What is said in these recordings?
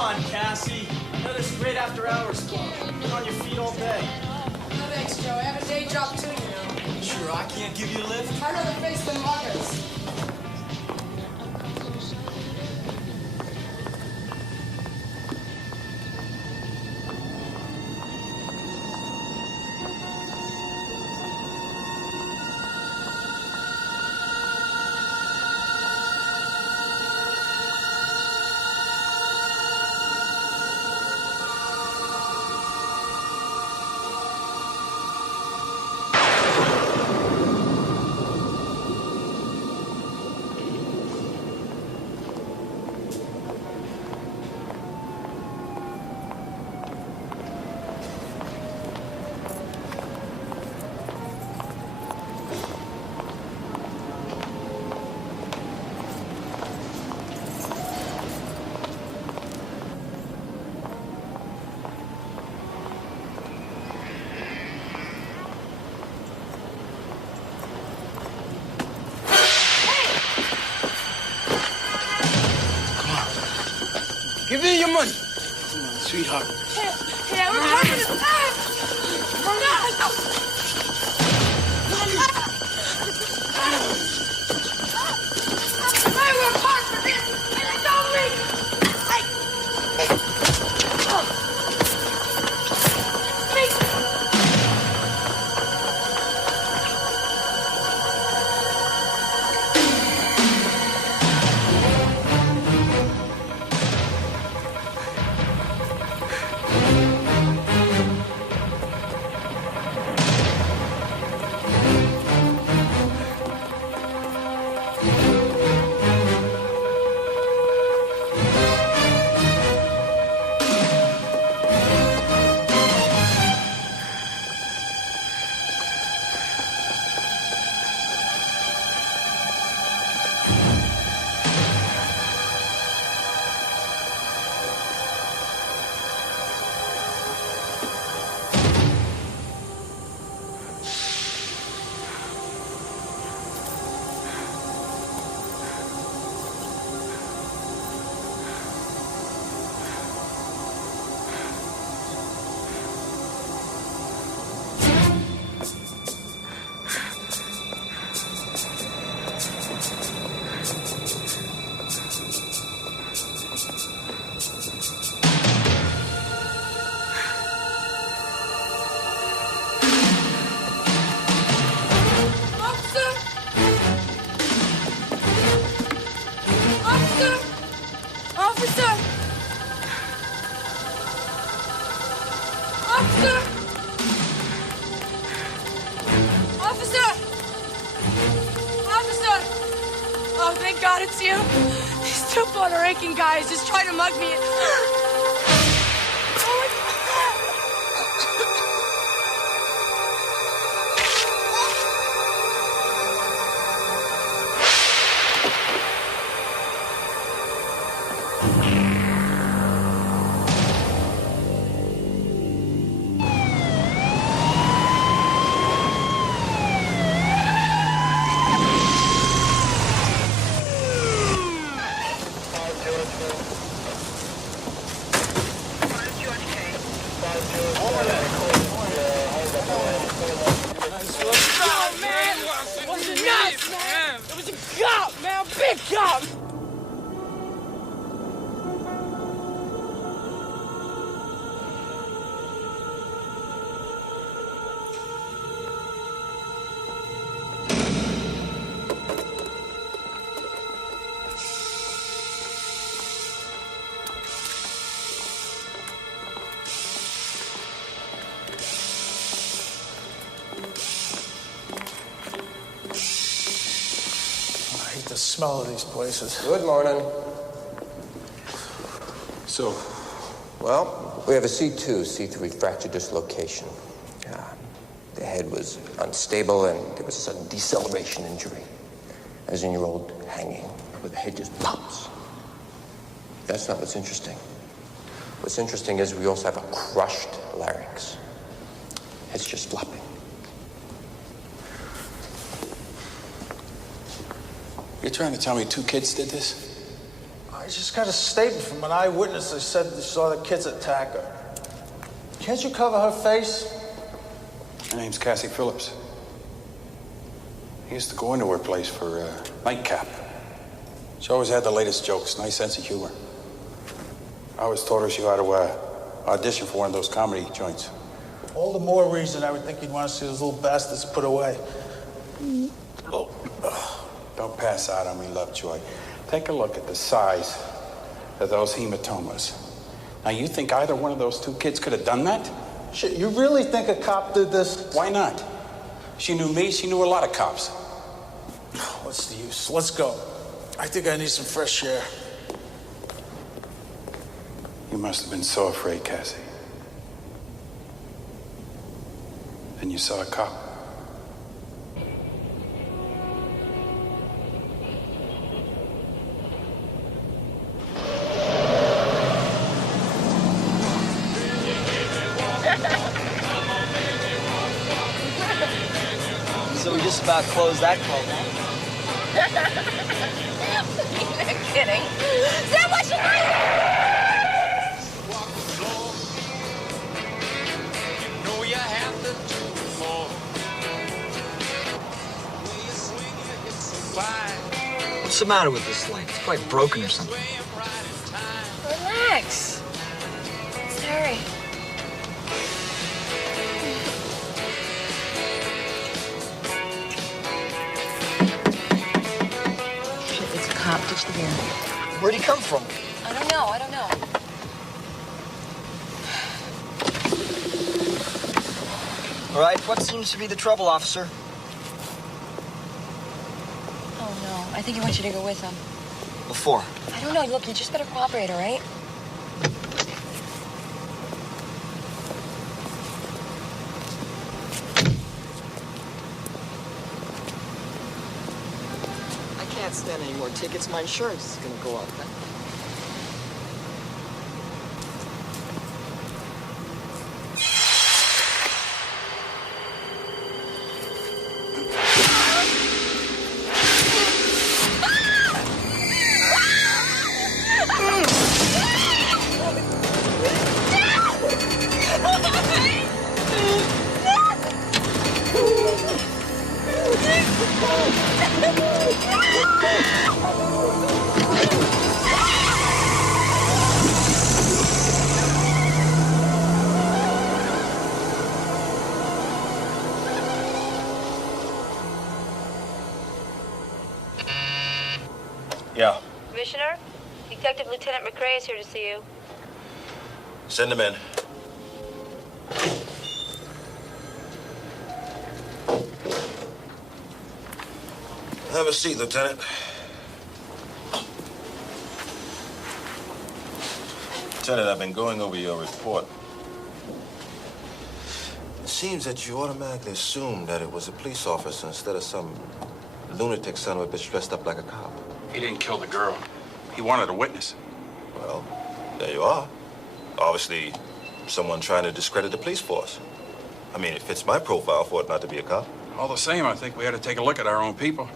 on, Cassie. Another great after-hours club. Been on your feet all day. No thanks, Joe. I have a day job too, you know. Sure, I can't give you a lift? I'd rather face the muggers. Give me your money. Come on, sweetheart. Hey, we're parking this time. Hey, we're parked for this, and it's on me. Hey. Oh, thank God it's you. These two Puerto Rican guys just trying to mug me. The smell of these places. Good morning. So? Well, we have a C2, C3 fracture dislocation. The head was unstable and there was a sudden deceleration injury. As in your old hanging, where the head just pops. That's not what's interesting. What's interesting is we also have a crushed larynx. It's just flopping. You're trying to tell me two kids did this? I just got a statement from an eyewitness that said they saw the kids attack her. Can't you cover her face? Her name's Cassie Phillips. He used to go into her place for nightcap. She always had the latest jokes, nice sense of humor. I always told her she ought to audition for one of those comedy joints. All the more reason I would think you'd want to see those little bastards put away. Oh. Don't pass out on me, Lovejoy. Take a look at the size of those hematomas. Now, you think either one of those two kids could have done that? Shit, you really think a cop did this? Why not? She knew me, she knew a lot of cops. What's the use? Let's go. I think I need some fresh air. You must have been so afraid, Cassie. Then you saw a cop. So we just about closed that club, huh? You're kidding. Sam, what you What's the matter with this light? It's quite broken or something. Relax. Let's hurry. Shit, it's a cop. Ditch the van. Where'd he come from? I don't know. All right, what seems to be the trouble, officer? Oh, no. I think he wants you to go with him. What for? I don't know. Look, you just better cooperate, all right? I can't stand any more tickets. My insurance is gonna go up. Yeah. Commissioner, Detective Lieutenant McRae is here to see you. Send him in. Have a seat, Lieutenant. Lieutenant, I've been going over your report. It seems that you automatically assumed that it was a police officer instead of some lunatic son of a bitch dressed up like a cop. He didn't kill the girl. He wanted a witness. Well, there you are. Obviously, someone trying to discredit the police force. I mean, it fits my profile for it not to be a cop. All the same, I think we ought to take a look at our own people.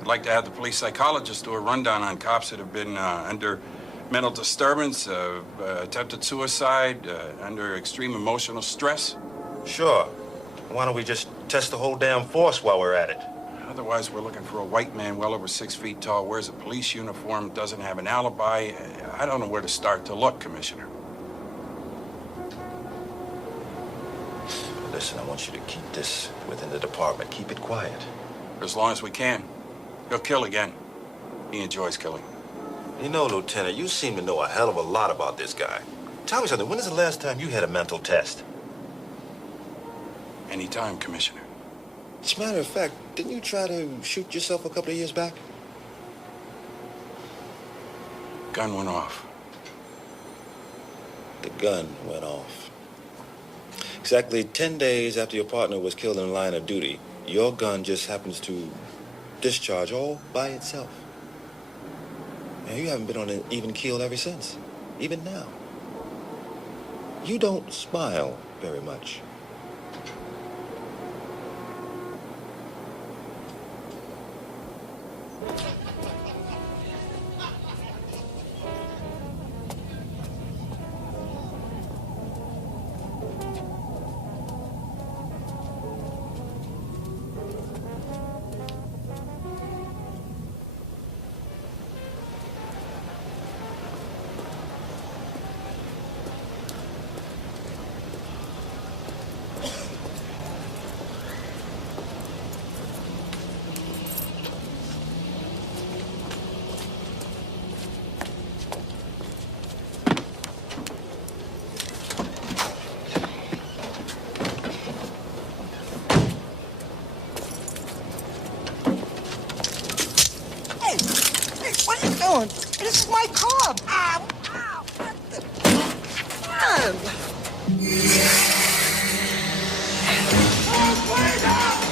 I'd like to have the police psychologist do a rundown on cops that have been under mental disturbance, attempted suicide, under extreme emotional stress. Sure. Why don't we just test the whole damn force while we're at it? Otherwise, we're looking for a white man well over 6 feet tall, wears a police uniform, doesn't have an alibi. I don't know where to start to look, Commissioner. Listen, I want you to keep this within the department. Keep it quiet. For as long as we can. He'll kill again. He enjoys killing. You know, Lieutenant, you seem to know a hell of a lot about this guy. Tell me something. When is the last time you had a mental test? Anytime, Commissioner. As a matter of fact, didn't you try to shoot yourself a couple of years back? Gun went off. The gun went off. Exactly 10 days after your partner was killed in the line of duty, your gun just happens to discharge all by itself. And you haven't been on an even keel ever since, even now. You don't smile very much. This is my car. Ow! Ow! What the? Man! Oh, wait up!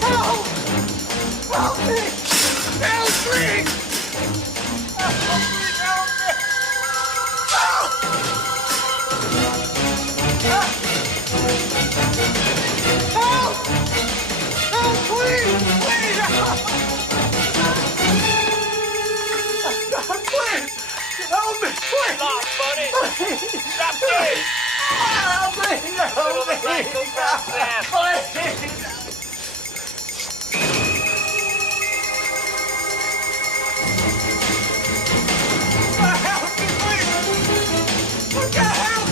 Help! Help me! Help me! Help me! Help me! Help! Help, please! Please! Please! Help me! Please! Stop, buddy! Stop this! Help me! Help me! Please! Help me, please! Look at help!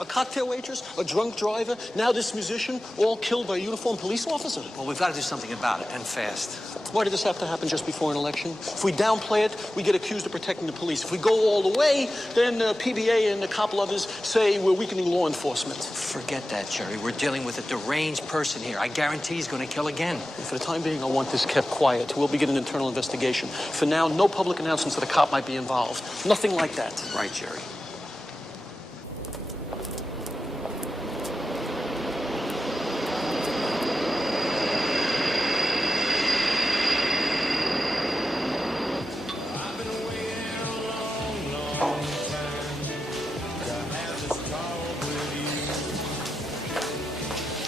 A cocktail waitress, a drunk driver, now this musician, all killed by a uniformed police officer. Well, we've got to do something about it, and fast. Why did this have to happen just before an election? If we downplay it, we get accused of protecting the police. If we go all the way, then PBA and a couple others say we're weakening law enforcement. Forget that, Jerry. We're dealing with a deranged person here. I guarantee he's going to kill again. And for the time being, I want this kept quiet. We'll begin an internal investigation. For now, no public announcements that a cop might be involved. Nothing like that. Right, Jerry.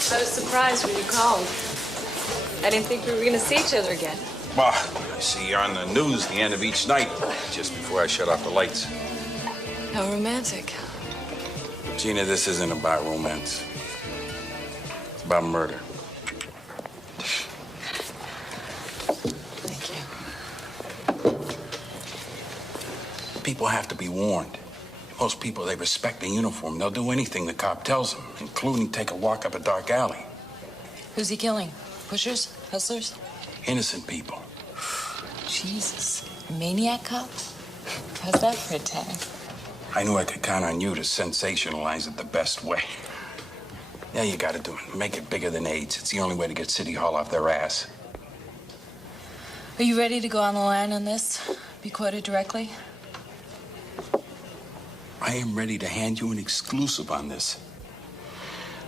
I was surprised when you called. I didn't think we were going to see each other again. Well, I see you're on the news the end of each night, just before I shut off the lights. How romantic. Gina, this isn't about romance. It's about murder. Thank you. People have to be warned. Most people, they respect the uniform. They'll do anything the cop tells them, including take a walk up a dark alley. Who's he killing? Pushers? Hustlers? Innocent people. Jesus. A maniac cop? How's that for a tag? I knew I could count on you to sensationalize it the best way. Yeah, you gotta do it. Make it bigger than AIDS. It's the only way to get City Hall off their ass. Are you ready to go on the line on this? Be quoted directly? I am ready to hand you an exclusive on this.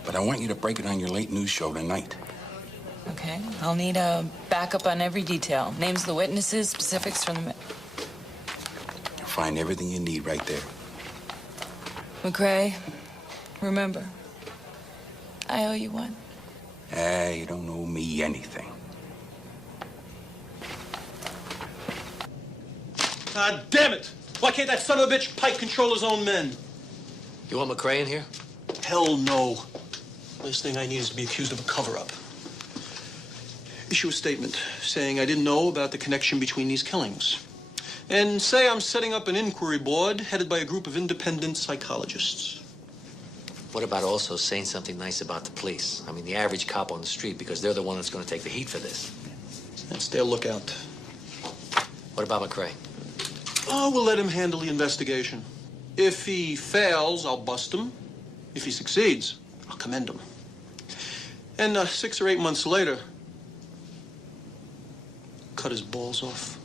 But I want you to break it on your late news show tonight. Okay. I'll need a backup on every detail. Names of the witnesses, specifics from the... You'll find everything you need right there. McCrae, remember, I owe you one. You don't owe me anything. God damn it! Why can't that son of a bitch Pike control his own men? You want McCrae in here? Hell no. Last thing I need is to be accused of a cover-up. Issue a statement saying I didn't know about the connection between these killings. And say I'm setting up an inquiry board headed by a group of independent psychologists. What about also saying something nice about the police? I mean, the average cop on the street, because they're the one that's going to take the heat for this. That's their lookout. What about McCrae? Oh, we'll let him handle the investigation. If he fails, I'll bust him. If he succeeds, I'll commend him. And 6 or 8 months later, cut his balls off.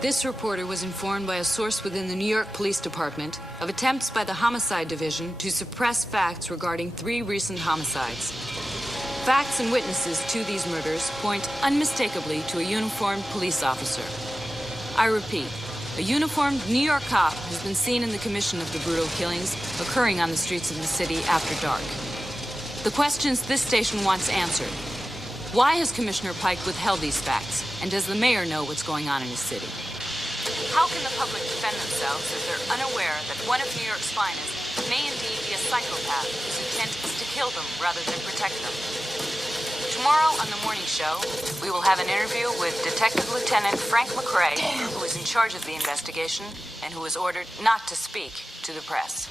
This reporter was informed by a source within the New York Police Department of attempts by the Homicide Division to suppress facts regarding 3 recent homicides. Facts and witnesses to these murders point unmistakably to a uniformed police officer. I repeat, a uniformed New York cop has been seen in the commission of the brutal killings occurring on the streets of the city after dark. The questions this station wants answered. Why has Commissioner Pike withheld these facts? And does the mayor know what's going on in his city? How can the public defend themselves if they're unaware that one of New York's finest may indeed be a psychopath whose intent is to kill them rather than protect them? To Tomorrow on the morning show, we will have an interview with Detective Lieutenant Frank McRae, who is in charge of the investigation and who is ordered not to speak to the press.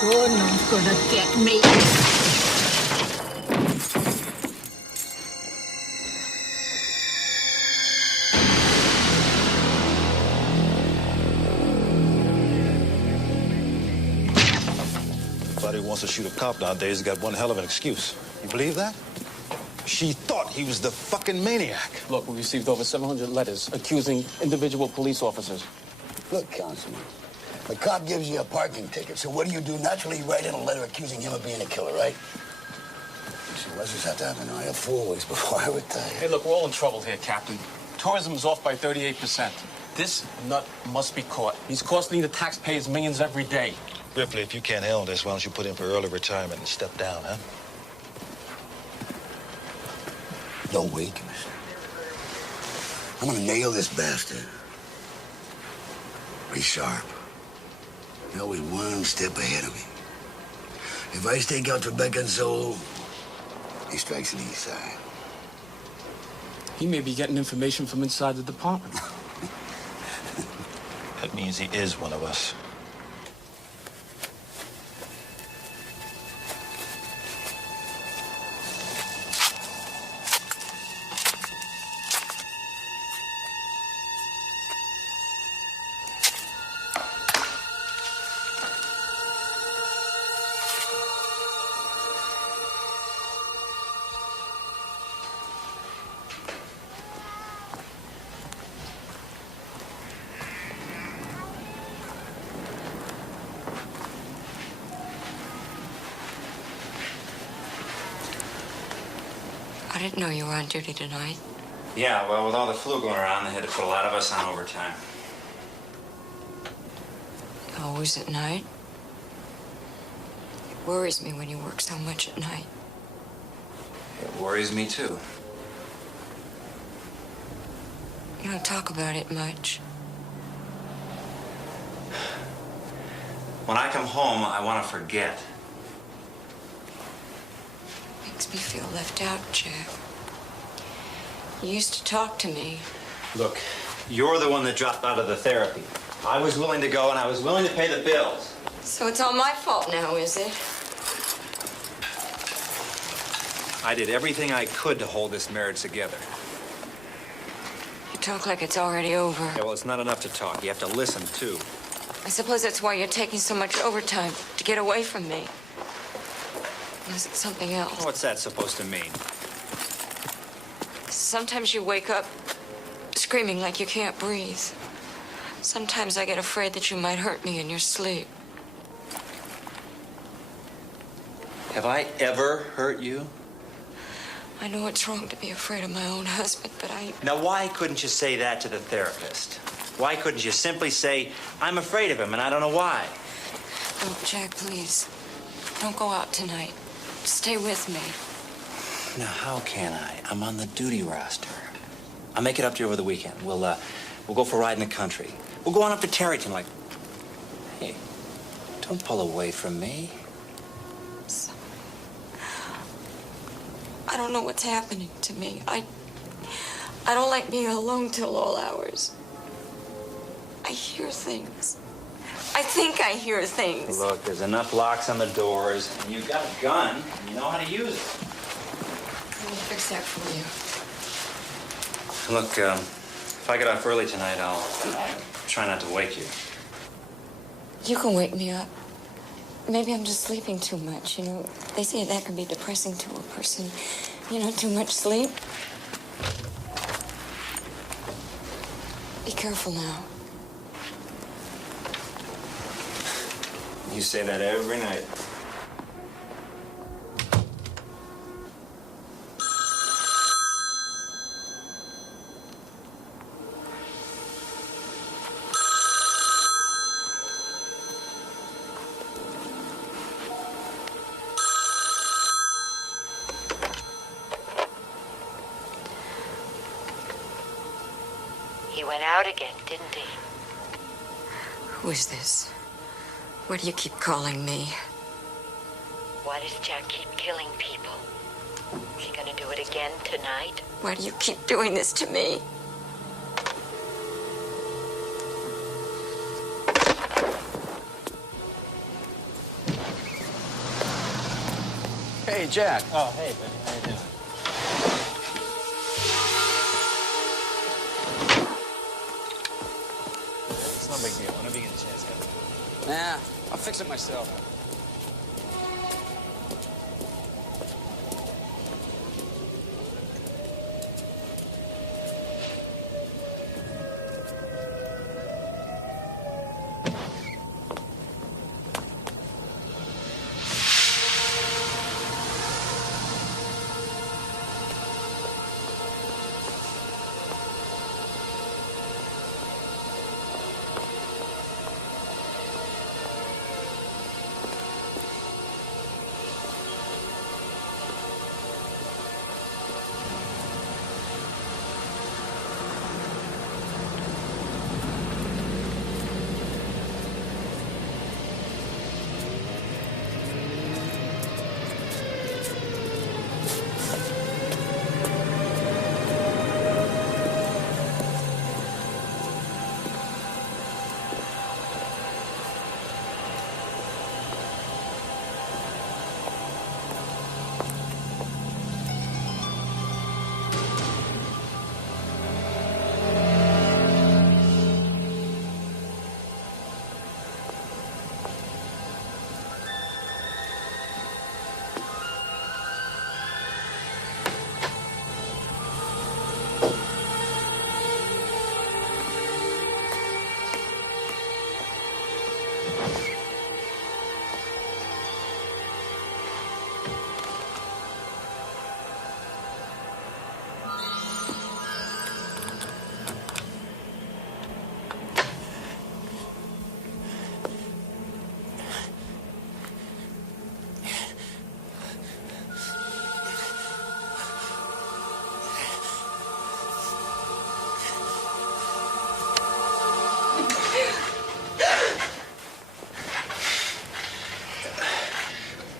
You're not gonna get me. Everybody who wants to shoot a cop nowadays has got one hell of an excuse. You believe that? She thought he was the fucking maniac. Look, we received over 700 letters accusing individual police officers. Look, Councilman, the cop gives you a parking ticket, so what do? Naturally, you write in a letter accusing him of being a killer, right? So let's just have to have an eye out 4 weeks before I retire. Hey, look, we're all in trouble here, Captain. Tourism is off by 38%. This nut must be caught. He's costing the taxpayers millions every day. Ripley, if you can't handle this, why don't you put in for early retirement and step down, huh? No, wait. I'm gonna nail this bastard. Be sharp. You're always one step ahead of me. If I stake out Rebecca and Zoe, he strikes the east side. He may be getting information from inside the department. That means he is one of us. I didn't know you were on duty tonight. Yeah, well, with all the flu going around, they had to put a lot of us on overtime. Always at night? It worries me when you work so much at night. It worries me, too. You don't talk about it much. When I come home, I want to forget. Makes me feel left out, Jack. You used to talk to me. Look, you're the one that dropped out of the therapy. I was willing to go, and I was willing to pay the bills. So it's all my fault now, is it? I did everything I could to hold this marriage together. You talk like it's already over. Yeah, well, it's not enough to talk. You have to listen, too. I suppose that's why you're taking so much overtime, to get away from me. Unless it's something else. What's that supposed to mean? Sometimes you wake up screaming like you can't breathe. Sometimes I get afraid that you might hurt me in your sleep. Have I ever hurt you? I know it's wrong to be afraid of my own husband, but Now, why couldn't you say that to the therapist? Why couldn't you simply say, I'm afraid of him, and I don't know why? Oh, Jack, please. Don't go out tonight. Stay with me. Now, how can I? I'm on the duty roster. I'll make it up to you over the weekend. We'll go for a ride in the country. We'll go on up to Tarryton like... Hey, don't pull away from me. I don't know what's happening to me. I don't like being alone till all hours. I hear things. I think I hear things. Look, there's enough locks on the doors, and you've got a gun, and you know how to use it. Let me fix that for you. Look, if I get off early tonight, I'll try not to wake you. You can wake me up. Maybe I'm just sleeping too much, you know. They say that can be depressing to a person. You know, too much sleep. Be careful now. You say that every night. He went out again, didn't he? Who is this? Why do you keep calling me? Why does Jack keep killing people? Is he gonna do it again tonight? Why do you keep doing this to me? Hey, Jack. Oh, hey, buddy. How you doing? It's no big deal. Whenever you get a chance, guys. Nah, I'll fix it myself.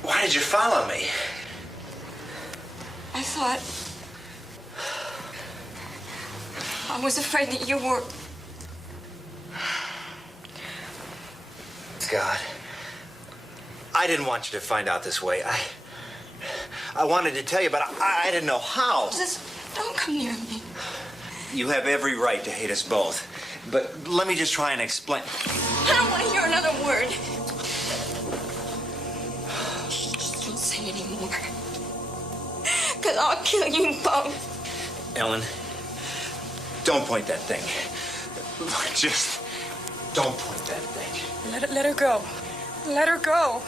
Why did you follow me? I thought... I was afraid that you were... God. I didn't want you to find out this way. I wanted to tell you, but I didn't know how. Just don't come near me. You have every right to hate us both. But let me just try and explain. I don't want to hear another word. Just don't say anymore. Because I'll kill you both. Ellen, don't point that thing. Just don't point that thing. Let her go. Let her go.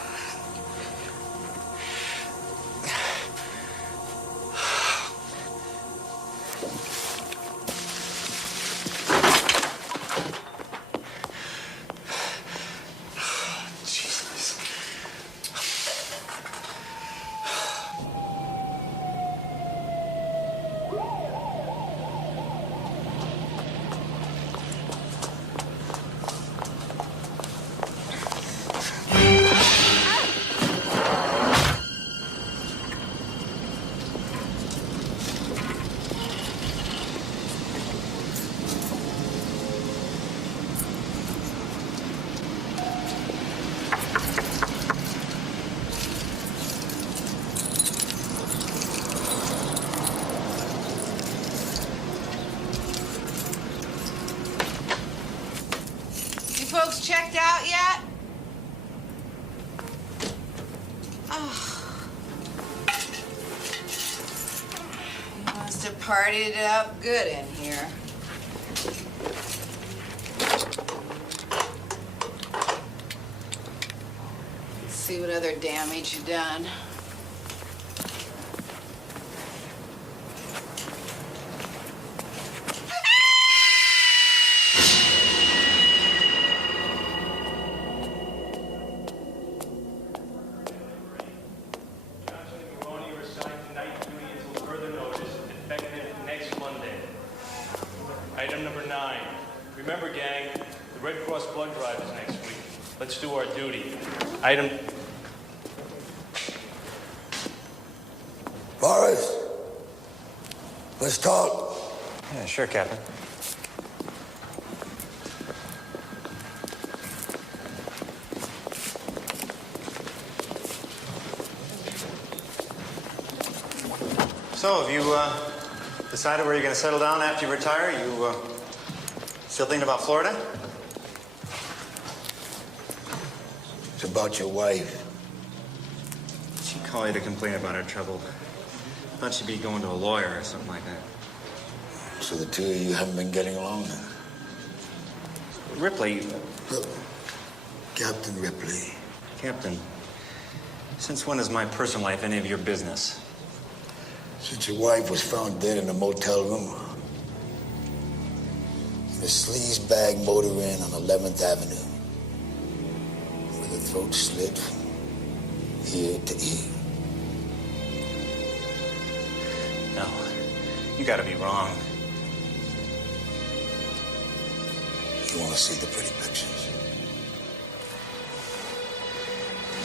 Folks checked out yet? Oh. You must have partied it up good in here. what other damage you've done. Item number 9. Remember, gang, the Red Cross blood drive is next week. Let's do our duty. Item... Forrest, let's talk. Yeah, sure, Captain. So, have you decided where you're going to settle down after you retire? You still thinking about Florida? It's about your wife. She called you to complain about her trouble. Thought she'd be going to a lawyer or something like that. So the two of you haven't been getting along then? Ripley. Look, Captain Ripley. Captain, since when is my personal life any of your business? Since your wife was found dead in a motel room. In a sleazebag motor inn on 11th Avenue. With her throat slit from ear to ear. No, you gotta be wrong. You want to see the pretty pictures?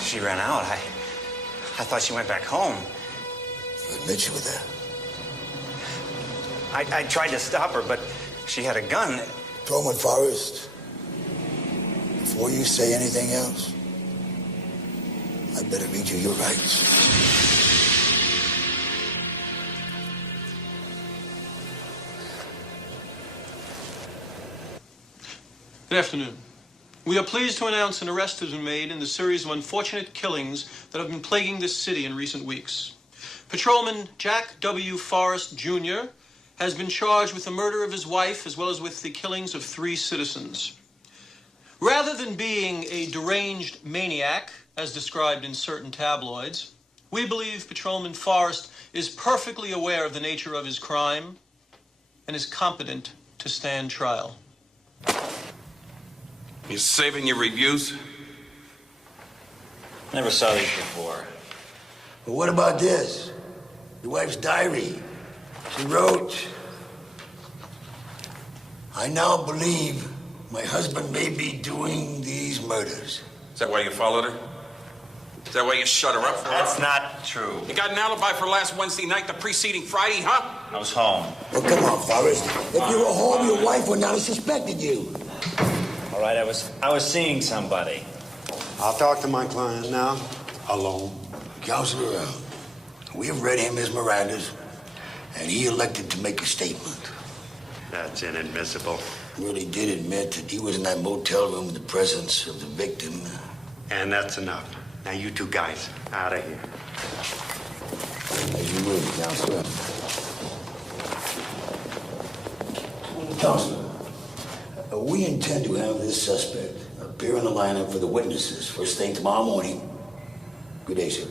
She ran out. I thought she went back home. You admit you were there? I tried to stop her, but she had a gun. Truman Forrest, before you say anything else, I better read you your rights. Good afternoon. We are pleased to announce an arrest has been made in the series of unfortunate killings that have been plaguing this city in recent weeks. Patrolman Jack W. Forrest, Jr. has been charged with the murder of his wife as well as with the killings of 3 citizens. Rather than being a deranged maniac, as described in certain tabloids, we believe Patrolman Forrest is perfectly aware of the nature of his crime and is competent to stand trial. You saving your reviews? Never saw these before. But what about this? Your wife's diary. She wrote, I now believe my husband may be doing these murders. Is that why you followed her? Is that why you shut her up for? That's not true. You got an alibi for last Wednesday night, the preceding Friday, huh? I was home. Well, come on, Forrest. If you were home, your wife would not have suspected you. All right, I was seeing somebody. I'll talk to my client now, alone. Counselor, we have read him his Mirandas, and he elected to make a statement. That's inadmissible. Really did admit that he was in that motel room in the presence of the victim. And that's enough. Now you two guys, out of here. As you will, Counselor. Counselor, we intend to have this suspect appear in the lineup for the witnesses first thing tomorrow morning. Good day, sir.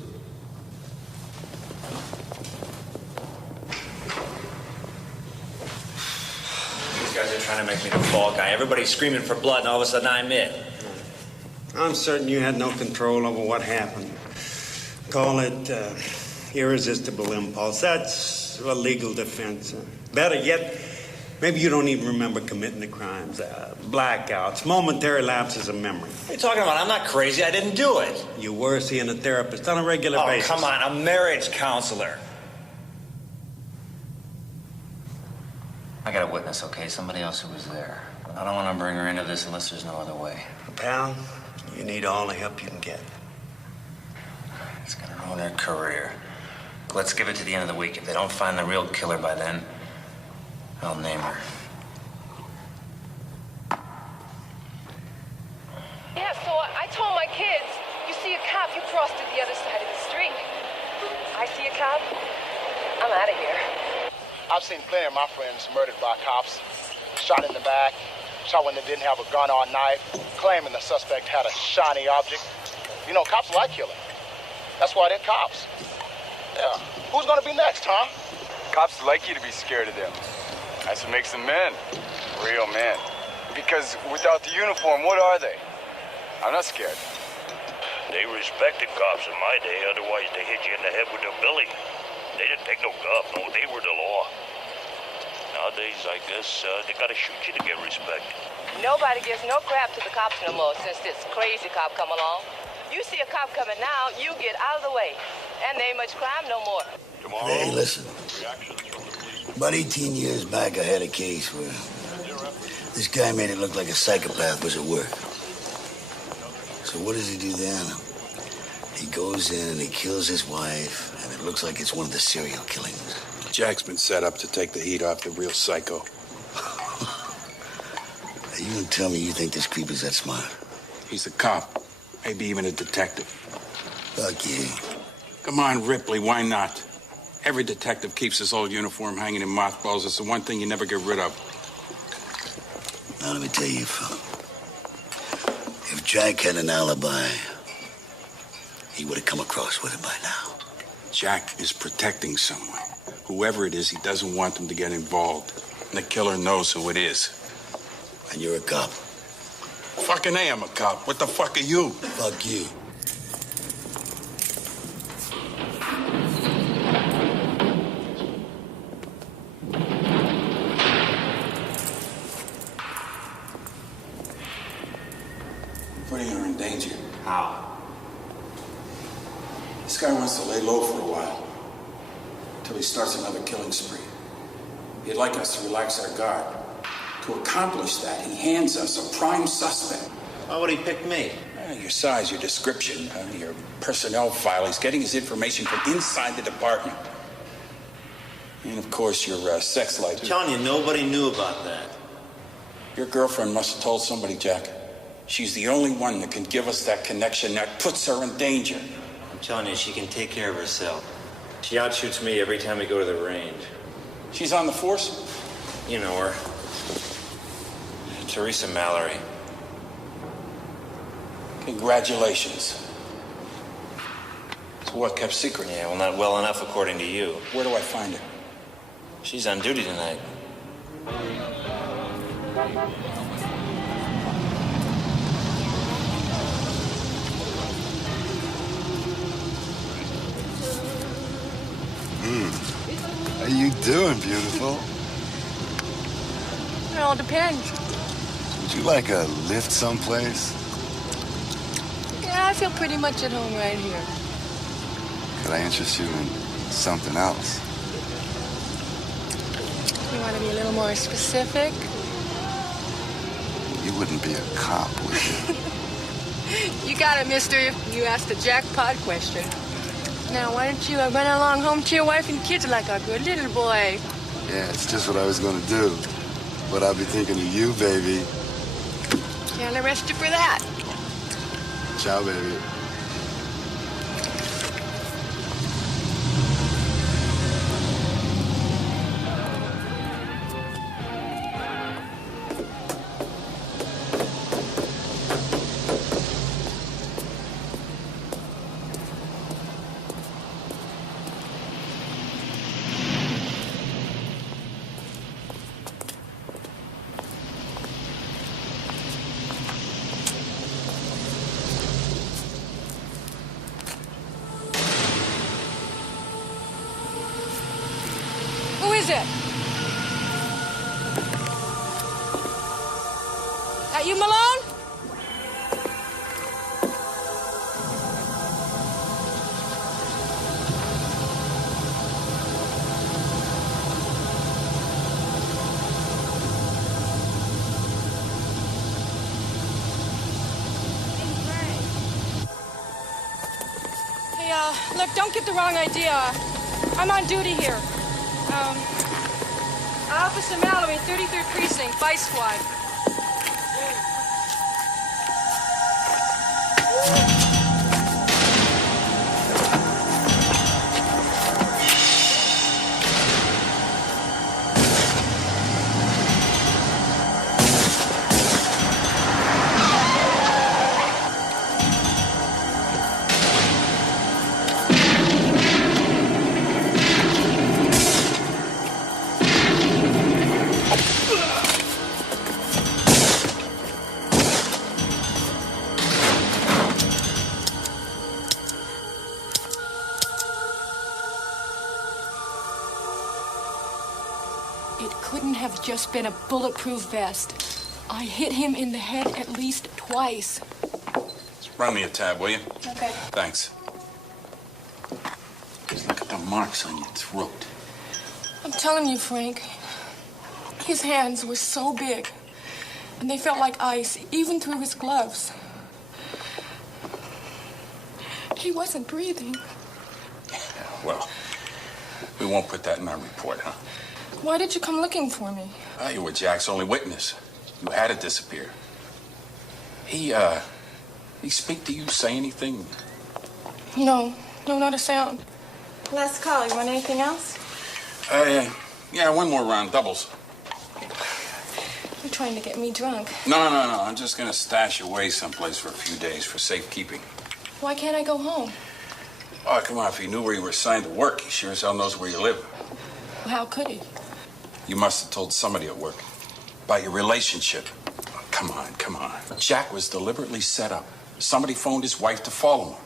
These guys are trying to make me the fall guy. Everybody's screaming for blood, and all of a sudden I'm it. I'm certain you had no control over what happened. Call it irresistible impulse. That's a legal defense. Better yet, maybe you don't even remember committing the crimes. Blackouts, momentary lapses of memory. What are you talking about? I'm not crazy. I didn't do it. You were seeing a therapist on a regular basis. Oh, come on. A marriage counselor. I got a witness, okay? Somebody else who was there. I don't want to bring her into this unless there's no other way. Pal, you need all the help you can get. It's going to ruin her career. Let's give it to the end of the week. If they don't find the real killer by then, I'll name her. Yeah, so I told my kids, you see a cop, you cross to the other side of the street. I see a cop, I'm out of here. I've seen plenty of my friends murdered by cops. Shot in the back, shot when they didn't have a gun or a knife, claiming the suspect had a shiny object. You know, cops like killing. That's why they're cops. Yeah. Who's gonna be next, huh? Cops like you to be scared of them. That's what makes them men. Real men. Because without the uniform, what are they? I'm not scared. They respected cops in my day, otherwise they hit you in the head with their billy. They didn't take no guff, no, they were the law. Nowadays, I guess, they gotta shoot you to get respect. Nobody gives no crap to the cops no more since this crazy cop come along. You see a cop coming now, you get out of the way. And there ain't much crime no more. Hey, listen. About 18 years back, I had a case where this guy made it look like a psychopath was at work. So what does he do then? He goes in and he kills his wife, and it looks like it's one of the serial killings. Jack's been set up to take the heat off the real psycho. You don't tell me you think this creep is that smart. He's a cop, maybe even a detective. Fuck you. Come on, Ripley, why not? Every detective keeps his old uniform hanging in mothballs. It's the one thing you never get rid of. Now, let me tell you, fella. If Jack had an alibi, he would have come across with it by now. Jack is protecting someone. Whoever it is, he doesn't want them to get involved. And the killer knows who it is. And you're a cop. Fucking A, I'm a cop. What the fuck are you? Fuck you. Putting her in danger. How? This guy wants to lay low for a while. Until he starts another killing spree. He'd like us to relax our guard. To accomplish that, he hands us a prime suspect. Why would he pick me? Your size, your description, your personnel file. He's getting his information from inside the department. And, of course, your sex life. I'm telling you, nobody knew about that. Your girlfriend must have told somebody, Jack. She's the only one that can give us that connection that puts her in danger. I'm telling you, she can take care of herself. She outshoots me every time we go to the range. She's on the force? You know her. Teresa Mallory. Congratulations. So what, kept secret? Yeah, well, not well enough according to you. Where do I find her? She's on duty tonight. How you doing, beautiful? It all depends. Would you like a lift someplace? Yeah, I feel pretty much at home right here. Could I interest you in something else? You want to be a little more specific? You wouldn't be a cop, would you? You got it, mister, if you asked the jackpot question. Now, why don't you run along home to your wife and kids like a good little boy? Yeah, it's just what I was gonna do. But I'll be thinking of you, baby. Can't arrest you for that. Ciao, baby. Who is it? That you, Malone? Hey, look, don't get the wrong idea. I'm on duty here. Officer Mallory, 33rd Precinct, Vice Squad. It couldn't have just been a bulletproof vest. I hit him in the head at least twice. Run me a tab, will you? Okay. Thanks. Just look at the marks on your throat. I'm telling you, Frank, his hands were so big, and they felt like ice, even through his gloves. He wasn't breathing. Well, we won't put that in our report, huh? Why did you come looking for me? You were Jack's only witness. You had to disappear. He speak to you, say anything? No, not a sound. Last call. You want anything else? Yeah, one more round, doubles. You're trying to get me drunk. No. I'm just gonna stash away someplace for a few days for safekeeping. Why can't I go home? Oh, come on, if he knew where you were assigned to work, he sure as hell knows where you live. Well, how could he? You must have told somebody at work about your relationship. Oh, come on. Jack was deliberately set up. Somebody phoned his wife to follow him.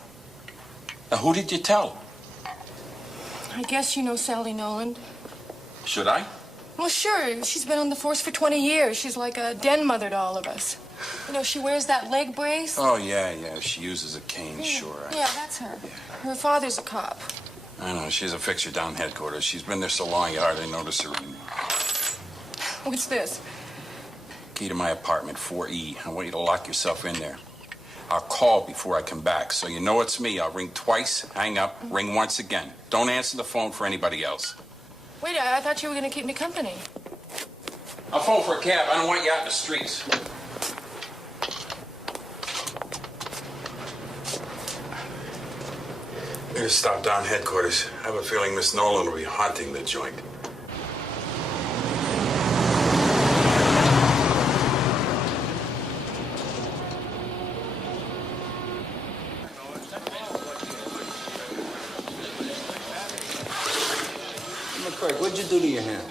Now, who did you tell? I guess you know Sally Noland. Should I? Well, sure. She's been on the force for 20 years. She's like a den mother to all of us. You know, she wears that leg brace. Oh, yeah. She uses a cane, sure. Yeah, that's her. Her father's a cop. I know. She's a fixture down headquarters. She's been there so long you hardly notice her. What's this? Key to my apartment, 4E. I want you to lock yourself in there. I'll call before I come back, so you know it's me. I'll ring twice, hang up, ring once again. Don't answer the phone for anybody else. Wait, I thought you were going to keep me company. I'll phone for a cab. I don't want you out in the streets. I'm gonna stop down headquarters. I have a feeling Miss Nolan will be haunting the joint. Craig, what'd you do to your hand?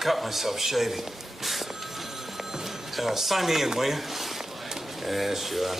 Cut myself shaving. Sign me in, will you? Yeah, sure.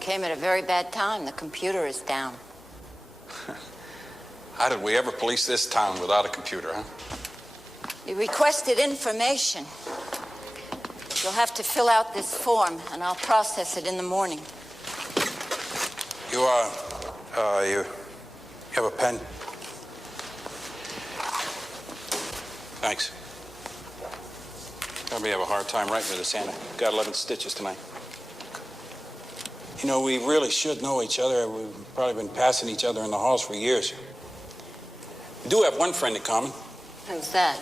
Came at a very bad time. The computer is down. How did we ever police this town without a computer, huh? You requested information. You'll have to fill out this form, and I'll process it in the morning. You have a pen? Thanks. Probably have a hard time writing with this hand. I've got 11 stitches tonight. You know, we really should know each other. We've probably been passing each other in the halls for years. We do have one friend in common. Who's that?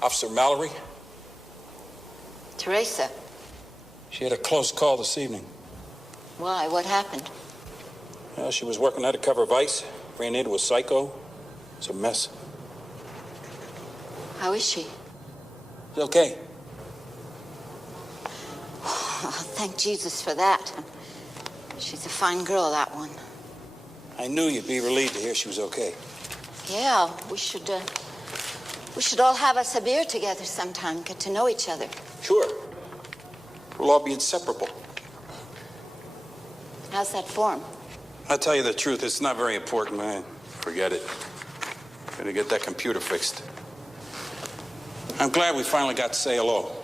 Officer Mallory. Teresa. She had a close call this evening. Why? What happened? Well, she was working undercover vice, ran into a psycho. It's a mess. How is she? She's okay. Oh, thank Jesus for that. She's a fine girl, that one. I knew you'd be relieved to hear she was okay. Yeah, we should all have us a beer together sometime, get to know each other. Sure. We'll all be inseparable. How's that form? I'll tell you the truth, it's not very important, man. Forget it. Gonna get that computer fixed. I'm glad we finally got to say hello.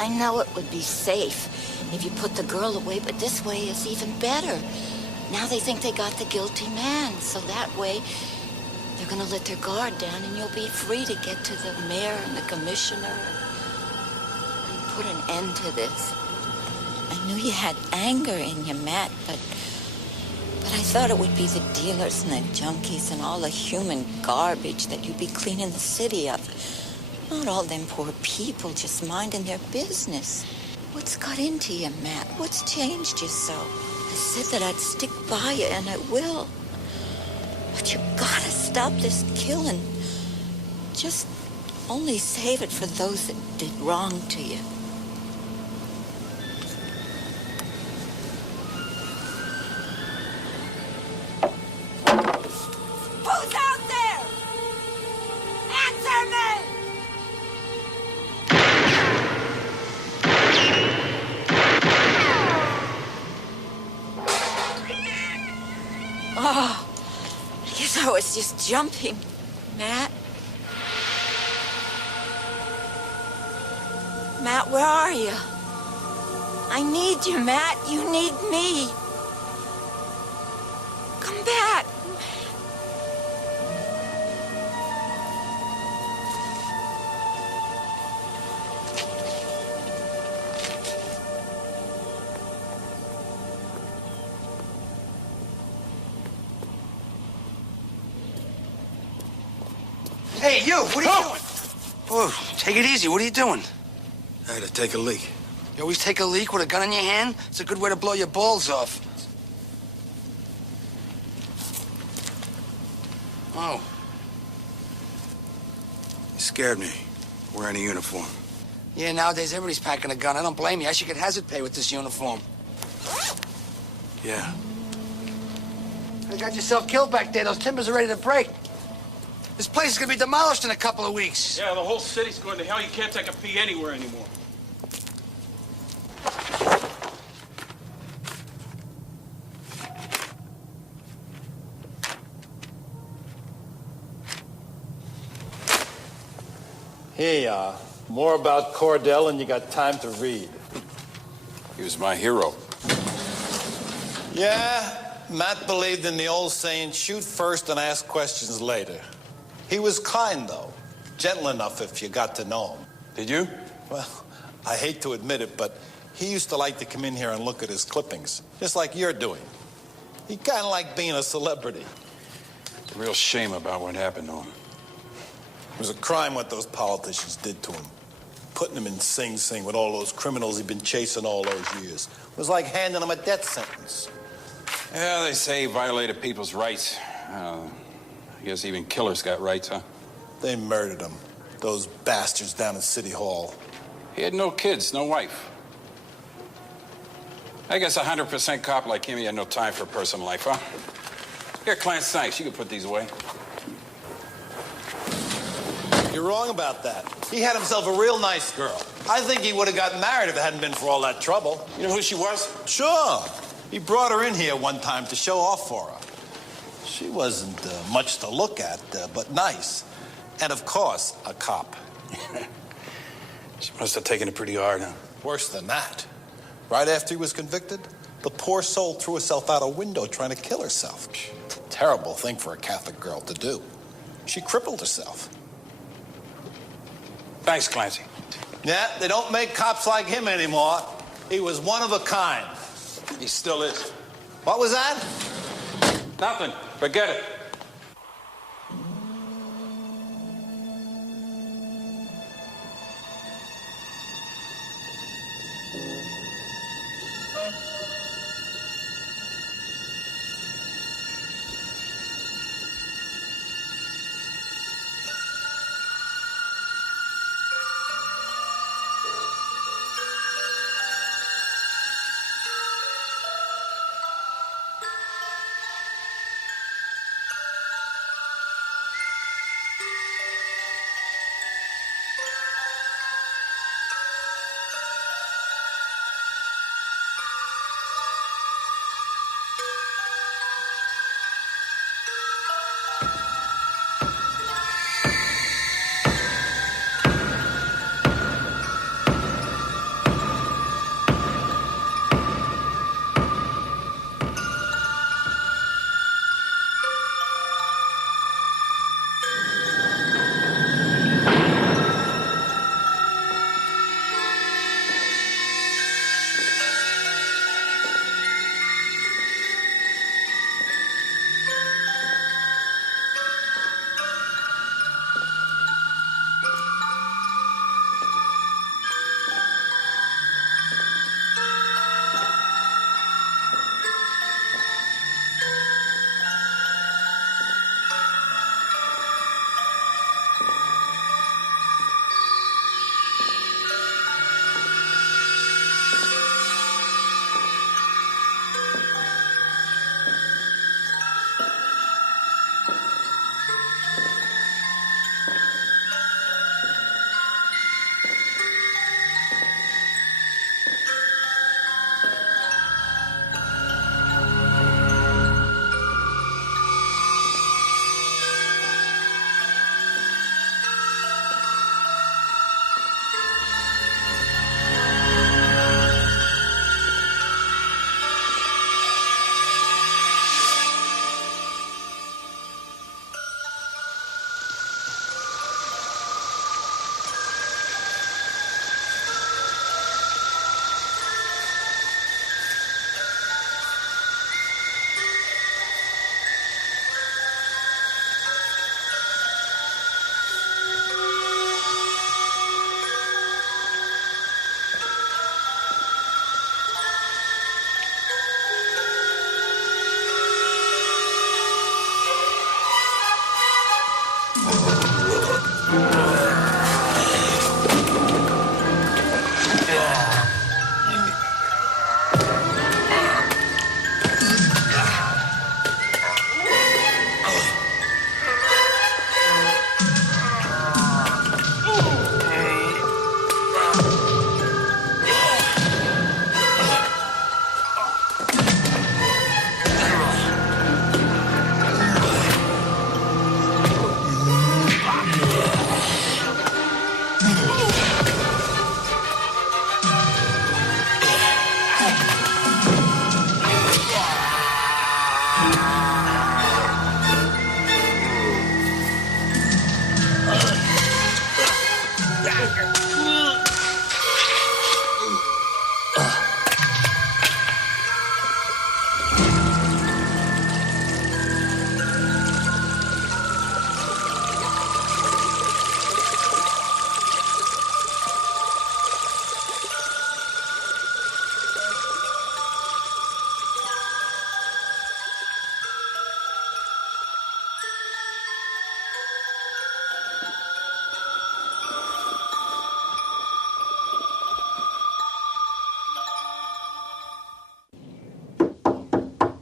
I know it would be safe if you put the girl away, but this way is even better. Now they think they got the guilty man, so that way they're gonna let their guard down and you'll be free to get to the mayor and the commissioner and put an end to this. I knew you had anger in you, Matt, but I thought it would be the dealers and the junkies and all the human garbage that you'd be cleaning the city of. Not all them poor people just minding their business. What's got into you, Matt? What's changed you so? I said that I'd stick by you, and I will. But you gotta stop this killing. Just only save it for those that did wrong to you. Who's out there? Answer me! Oh, I guess I was just jumping, Matt. Matt, where are you? I need you, Matt. You need me. Come back. Hey, you, what are you doing? Oh, take it easy. What are you doing? I had to take a leak. You always take a leak with a gun in your hand? It's a good way to blow your balls off. Oh. You scared me, wearing a uniform. Yeah, nowadays everybody's packing a gun. I don't blame you. I should get hazard pay with this uniform. Yeah. You got yourself killed back there. Those timbers are ready to break. This place is gonna be demolished in a couple of weeks. Yeah, the whole city's going to hell. You can't take a pee anywhere anymore. Here you are. More about Cordell than you got time to read. He was my hero. Yeah, Matt believed in the old saying, shoot first and ask questions later. He was kind, though. Gentle enough if you got to know him. Did you? Well, I hate to admit it, but he used to like to come in here and look at his clippings, just like you're doing. He kind of liked being a celebrity. It's a real shame about what happened to him. It was a crime what those politicians did to him. Putting him in Sing Sing with all those criminals he'd been chasing all those years. It was like handing him a death sentence. Yeah, they say he violated people's rights. I guess even killers got rights, huh? They murdered him. Those bastards down in City Hall. He had no kids, no wife. I guess a 100% cop like him, he had no time for personal life, huh? Here, Clarence, thanks. You can put these away. You're wrong about that. He had himself a real nice girl. I think he would have gotten married if it hadn't been for all that trouble. You know who she was? Sure. He brought her in here one time to show off for her. She wasn't much to look at, but nice. And of course, a cop. She must have taken it pretty hard, huh? Worse than that. Right after he was convicted, the poor soul threw herself out a window trying to kill herself. Terrible thing for a Catholic girl to do. She crippled herself. Thanks, Clancy. Yeah, they don't make cops like him anymore. He was one of a kind. He still is. What was that? Nothing. Forget it.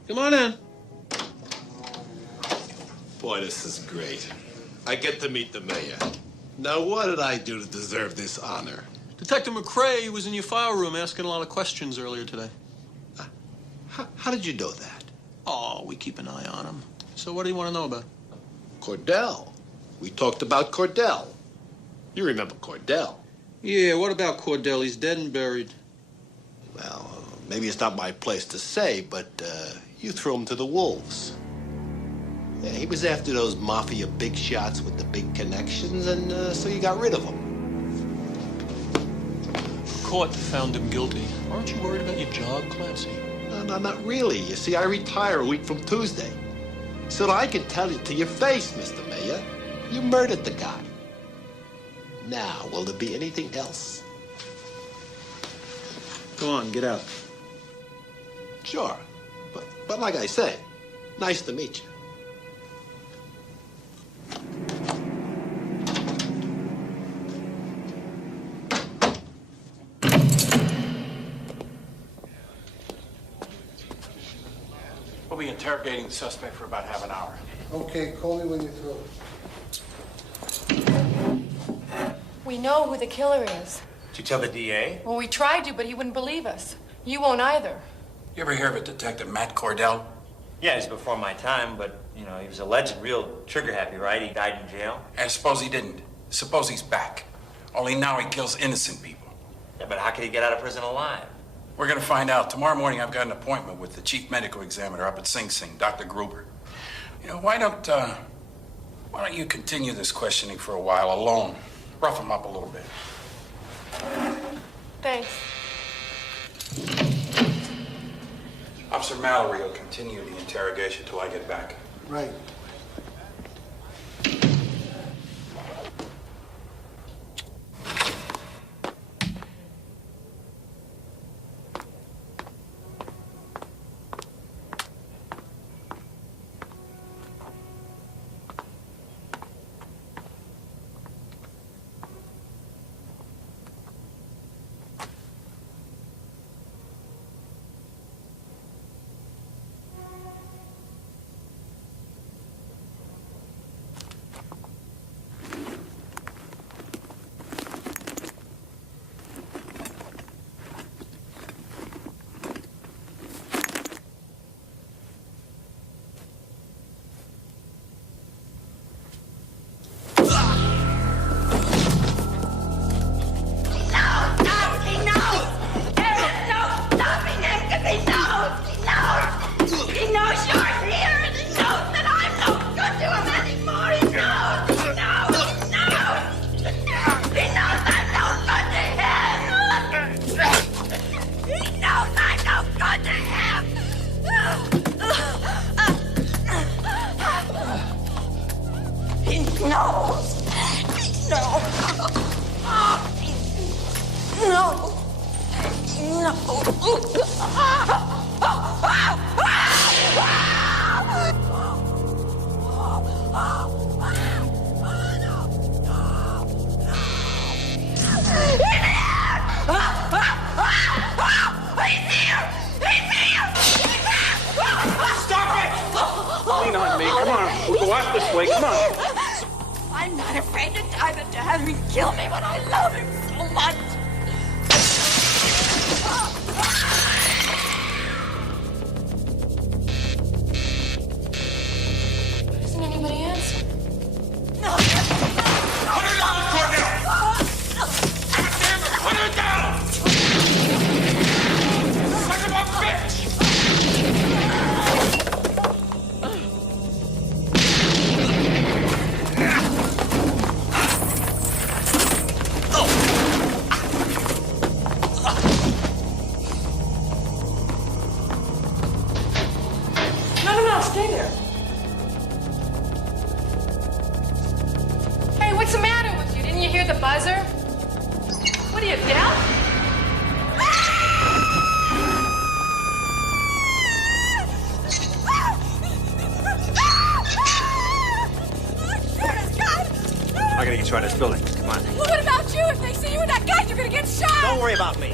Come on in. Boy, this is great. I get to meet the mayor. Now, what did I do to deserve this honor? Detective McRae was in your file room asking a lot of questions earlier today. How did you know that? Oh, we keep an eye on him. So what do you want to know about? Cordell. We talked about Cordell. You remember Cordell? Yeah, what about Cordell? He's dead and buried. Well, maybe it's not my place to say, but you threw him to the wolves. Yeah, he was after those mafia big shots with the big connections, and so you got rid of him. Court found him guilty. Aren't you worried about your job, Clancy? No, not really. You see, I retire a week from Tuesday. So that I can tell you to your face, Mr. Mayor, you murdered the guy. Now, will there be anything else? Go on, get out. Sure. But like I said, nice to meet you. We'll be interrogating the suspect for about half an hour. Okay, call me when you're through. We know who the killer is. Did you tell the DA? Well, we tried to, but he wouldn't believe us. You won't either. You ever hear of a detective, Matt Cordell? Yeah, he's before my time, but, you know, he was a legend, real trigger-happy, right? He died in jail. I suppose he didn't. Suppose he's back. Only now he kills innocent people. Yeah, but how could he get out of prison alive? We're gonna find out. Tomorrow morning I've got an appointment with the chief medical examiner up at Sing Sing, Dr. Gruber. You know, why don't you continue this questioning for a while alone? Rough him up a little bit. Thanks. Officer Mallory will continue the interrogation till I get back. Right. I'm not afraid to die, but to have him kill me when I love him so much. Doesn't anybody answer? No. Put her down, Cordell! Damn it, put her down! Son of a bitch! Oh! shot! Don't worry about me.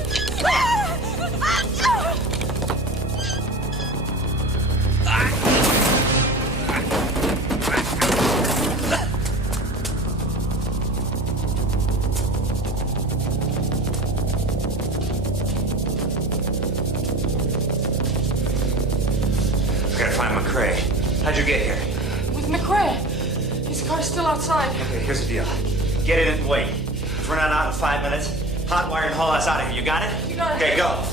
We gotta find McCrae. How'd you get here? With McCrae. His car's still outside. Okay, here's the deal. Get in and wait. If we're not out in 5 minutes, hot wire and haul us out of here. You got it? You got it. Okay, go.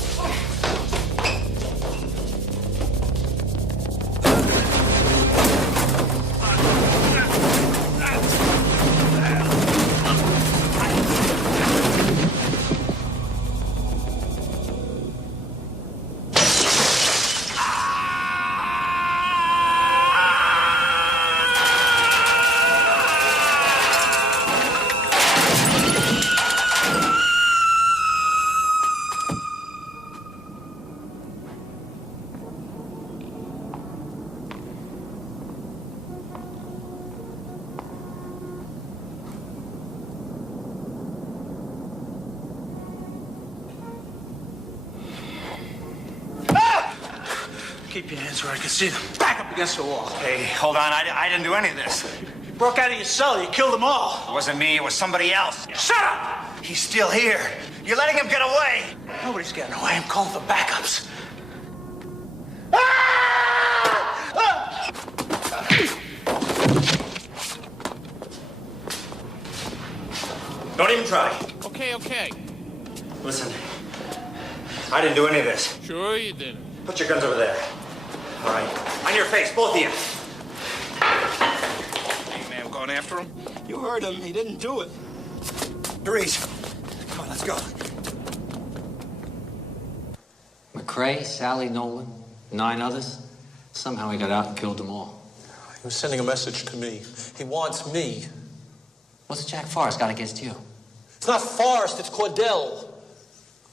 Keep your hands where I can see them. Back up against the wall. Hey, hold on. I didn't do any of this. You broke out of your cell. You killed them all. It wasn't me. It was somebody else. Shut up! He's still here. You're letting him get away. Nobody's getting away. I'm calling for backups. Don't even try. Okay. Listen, I didn't do any of this. Sure you didn't. Put your guns over there. All right. On your face, both of you. Hey, man, going after him? You heard him. He didn't do it. Therese, come on, let's go. McCrae, Sally Nolan, 9 others. Somehow he got out and killed them all. He was sending a message to me. He wants me. What's Jack Forrest got against you? It's not Forrest, it's Cordell.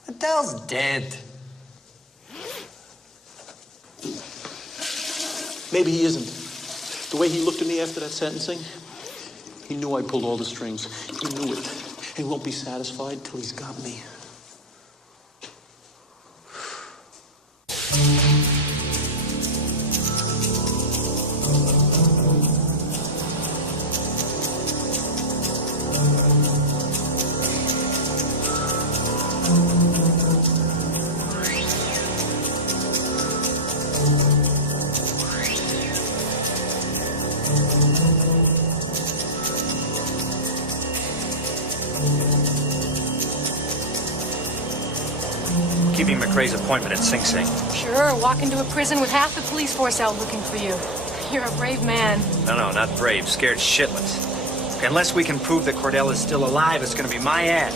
Cordell's dead. Maybe he isn't. The way he looked at me after that sentencing, he knew I pulled all the strings. He knew it. He won't be satisfied till he's got me. Keeping McCrae's appointment at Sing Sing. Sure, walk into a prison with half the police force out looking for you. You're a brave man. No, not brave. Scared shitless. Unless we can prove that Cordell is still alive, it's gonna be my ass.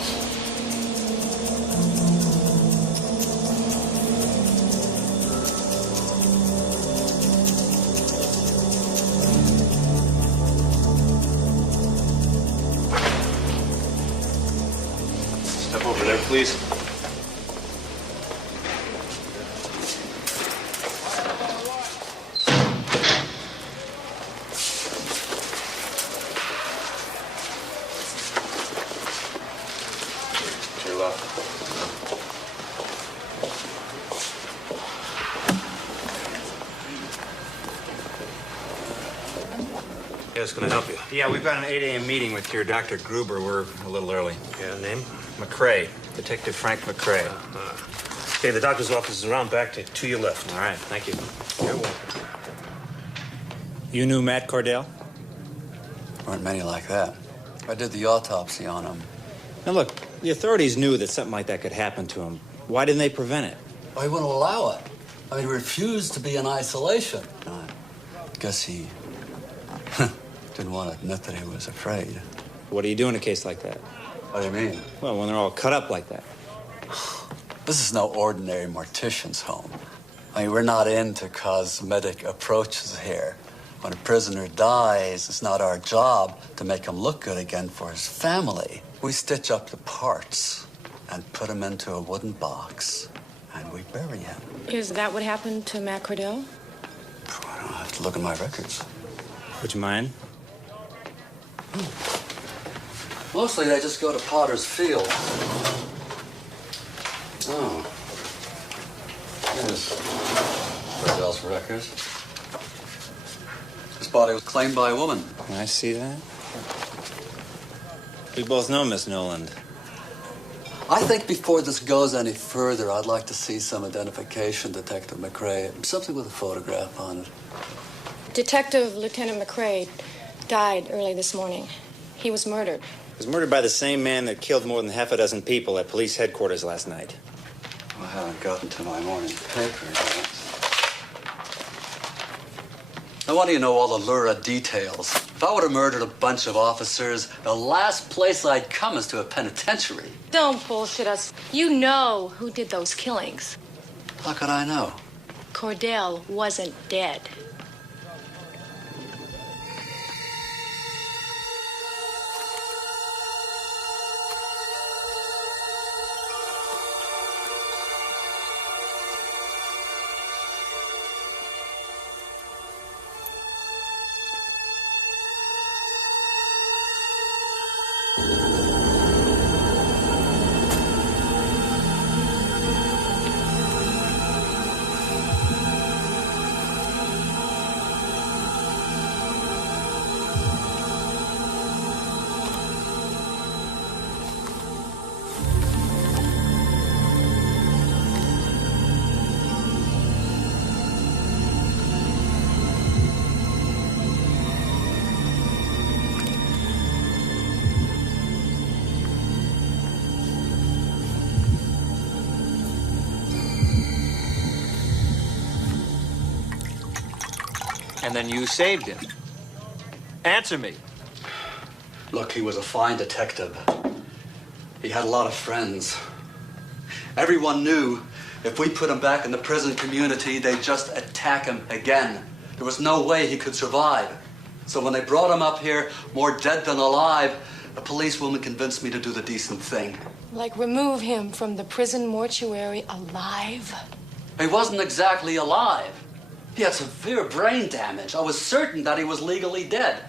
Step over there, please. Yes, can I help you? Yeah, we've got an 8 a.m. meeting with your Dr. Gruber. We're a little early. Yeah, name? McCrae. Detective Frank McCrae. Okay, the doctor's office is around back to your left. All right, thank you. You're welcome. You knew Matt Cordell? Weren't many like that. I did the autopsy on him. Now look, the authorities knew that something like that could happen to him. Why didn't they prevent it? Well, he wouldn't allow it. I mean, he refused to be in isolation. I guess he didn't want to admit that he was afraid. What do you do in a case like that? What do you mean? Well, when they're all cut up like that. This is no ordinary mortician's home. I mean, we're not into cosmetic approaches here. When a prisoner dies, it's not our job to make him look good again for his family. We stitch up the parts and put him into a wooden box, and we bury him. Is that what happened to Matt Cordell? I don't have to look at my records. Would you mind? Mostly they just go to Potter's Field. Oh. Here's Cordell's records. His body was claimed by a woman. Can I see that? We both know Miss Noland. I think before this goes any further, I'd like to see some identification, Detective McCrae. Something with a photograph on it. Detective Lieutenant McCrae died early this morning. He was murdered. He was murdered by the same man that killed more than half a dozen people at police headquarters last night. I haven't gotten to my morning paper yet. Now, why do you know all the lurid details? If I would have murdered a bunch of officers, the last place I'd come is to a penitentiary. Don't bullshit us. You know who did those killings. How could I know? Cordell wasn't dead. And then you saved him. Answer me. Look, he was a fine detective. He had a lot of friends. Everyone knew if we put him back in the prison community, they'd just attack him again. There was no way he could survive. So when they brought him up here, more dead than alive, a policewoman convinced me to do the decent thing. Like remove him from the prison mortuary alive? He wasn't exactly alive. He had severe brain damage. I was certain that he was legally dead.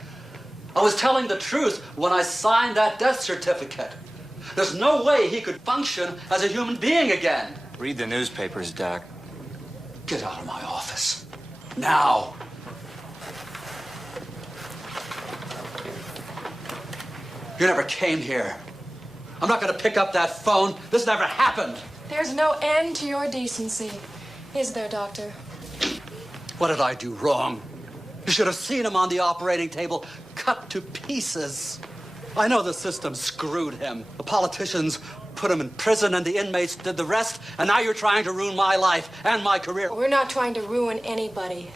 I was telling the truth when I signed that death certificate. There's no way he could function as a human being again. Read the newspapers, Doc. Get out of my office. Now. You never came here. I'm not going to pick up that phone. This never happened. There's no end to your decency, is there, Doctor? What did I do wrong? You should have seen him on the operating table, cut to pieces. I know the system screwed him. The politicians put him in prison and the inmates did the rest, and now you're trying to ruin my life and my career. We're not trying to ruin anybody.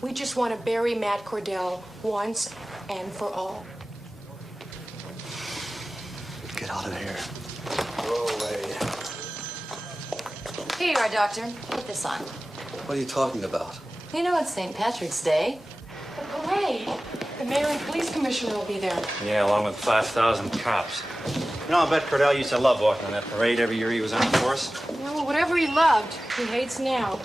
We just want to bury Matt Cordell once and for all. Get out of here. Go away. Here you are, Doctor. Put this on. What are you talking about? You know it's St. Patrick's Day. The parade. The mayor and police commissioner will be there. Yeah, along with 5,000 cops. You know, I bet Cordell used to love walking on that parade every year he was on the force. Well, whatever he loved, he hates now.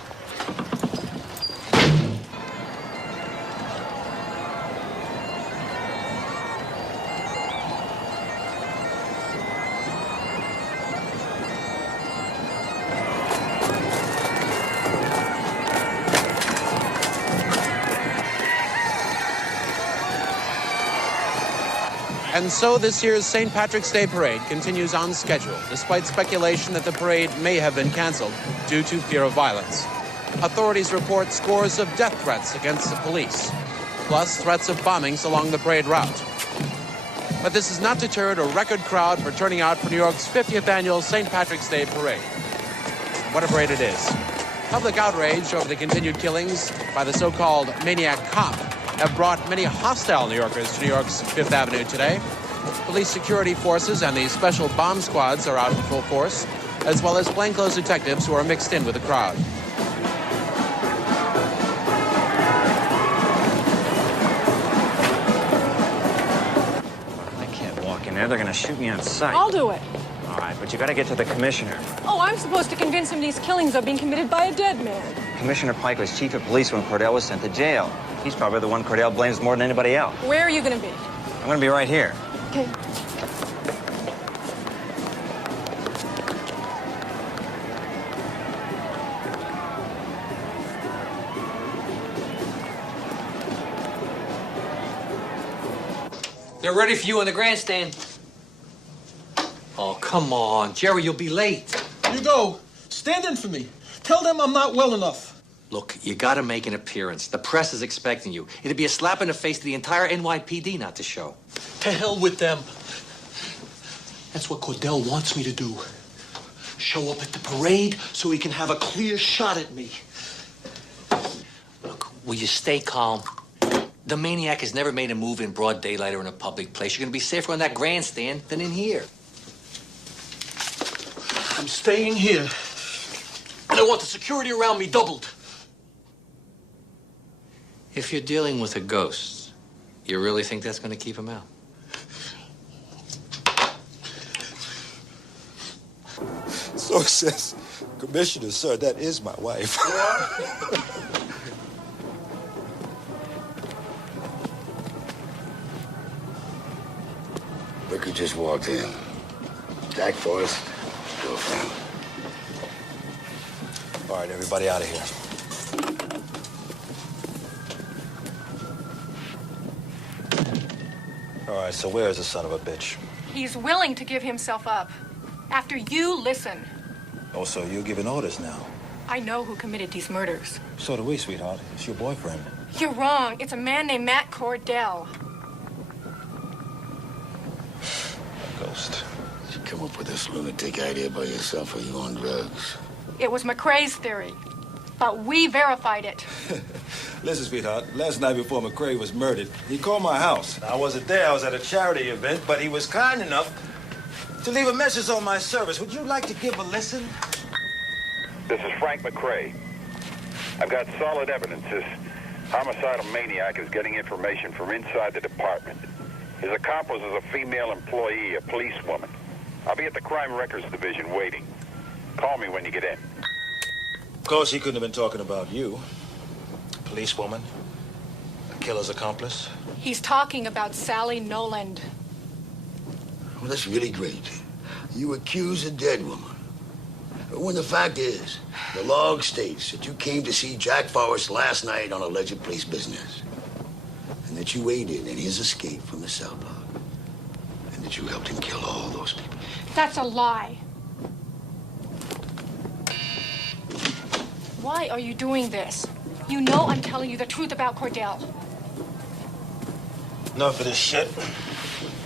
And so this year's St. Patrick's Day Parade continues on schedule, despite speculation that the parade may have been canceled due to fear of violence. Authorities report scores of death threats against the police, plus threats of bombings along the parade route. But this has not deterred a record crowd for turning out for New York's 50th annual St. Patrick's Day Parade. What a parade it is. Public outrage over the continued killings by the so-called maniac cop have brought many hostile New Yorkers to New York's Fifth Avenue today. Police security forces and the special bomb squads are out in full force, as well as plainclothes detectives who are mixed in with the crowd. I can't walk in there. They're going to shoot me on sight. I'll do it. All right, but you got to get to the commissioner. Oh, I'm supposed to convince him these killings are being committed by a dead man. Commissioner Pike was chief of police when Cordell was sent to jail. He's probably the one Cordell blames more than anybody else. Where are you going to be? I'm going to be right here. Okay. They're ready for you in the grandstand. Oh, come on. Jerry, you'll be late. You go. Stand in for me. Tell them I'm not well enough. Look, you gotta make an appearance. The press is expecting you. It'd be a slap in the face to the entire NYPD not to show. To hell with them. That's what Cordell wants me to do. Show up at the parade so he can have a clear shot at me. Look, will you stay calm? The maniac has never made a move in broad daylight or in a public place. You're gonna be safer on that grandstand than in here. I'm staying here. And I want the security around me doubled. If you're dealing with a ghost, you really think that's gonna keep him out? So says, Commissioner, sir, that is my wife. Look who just walked in. Jack Forrest, girlfriend. All right, everybody out of here. All right, so where is the son of a bitch? He's willing to give himself up. After you listen. Oh, so you're giving orders now? I know who committed these murders. So do we, sweetheart. It's your boyfriend. You're wrong. It's a man named Matt Cordell. A ghost. Did you come up with this lunatic idea by yourself, or are you on drugs? It was McCrae's theory, but we verified it. Listen, sweetheart, last night before McCrae was murdered, he called my house. I wasn't there. I was at a charity event, but he was kind enough to leave a message on my service. Would you like to give a listen? This is Frank McCrae. I've got solid evidence this homicidal maniac is getting information from inside the department. His accomplice is a female employee, a policewoman. I'll be at the Crime Records Division waiting. Call me when you get in. Of course, he couldn't have been talking about you. A policewoman, a killer's accomplice. He's talking about Sally Noland. Well, that's really great. You accuse a dead woman. When the fact is, the log states that you came to see Jack Forrest last night on alleged police business. And that you aided in his escape from the cell block. And that you helped him kill all those people. That's a lie. Why are you doing this? You know I'm telling you the truth about Cordell. Enough of this shit.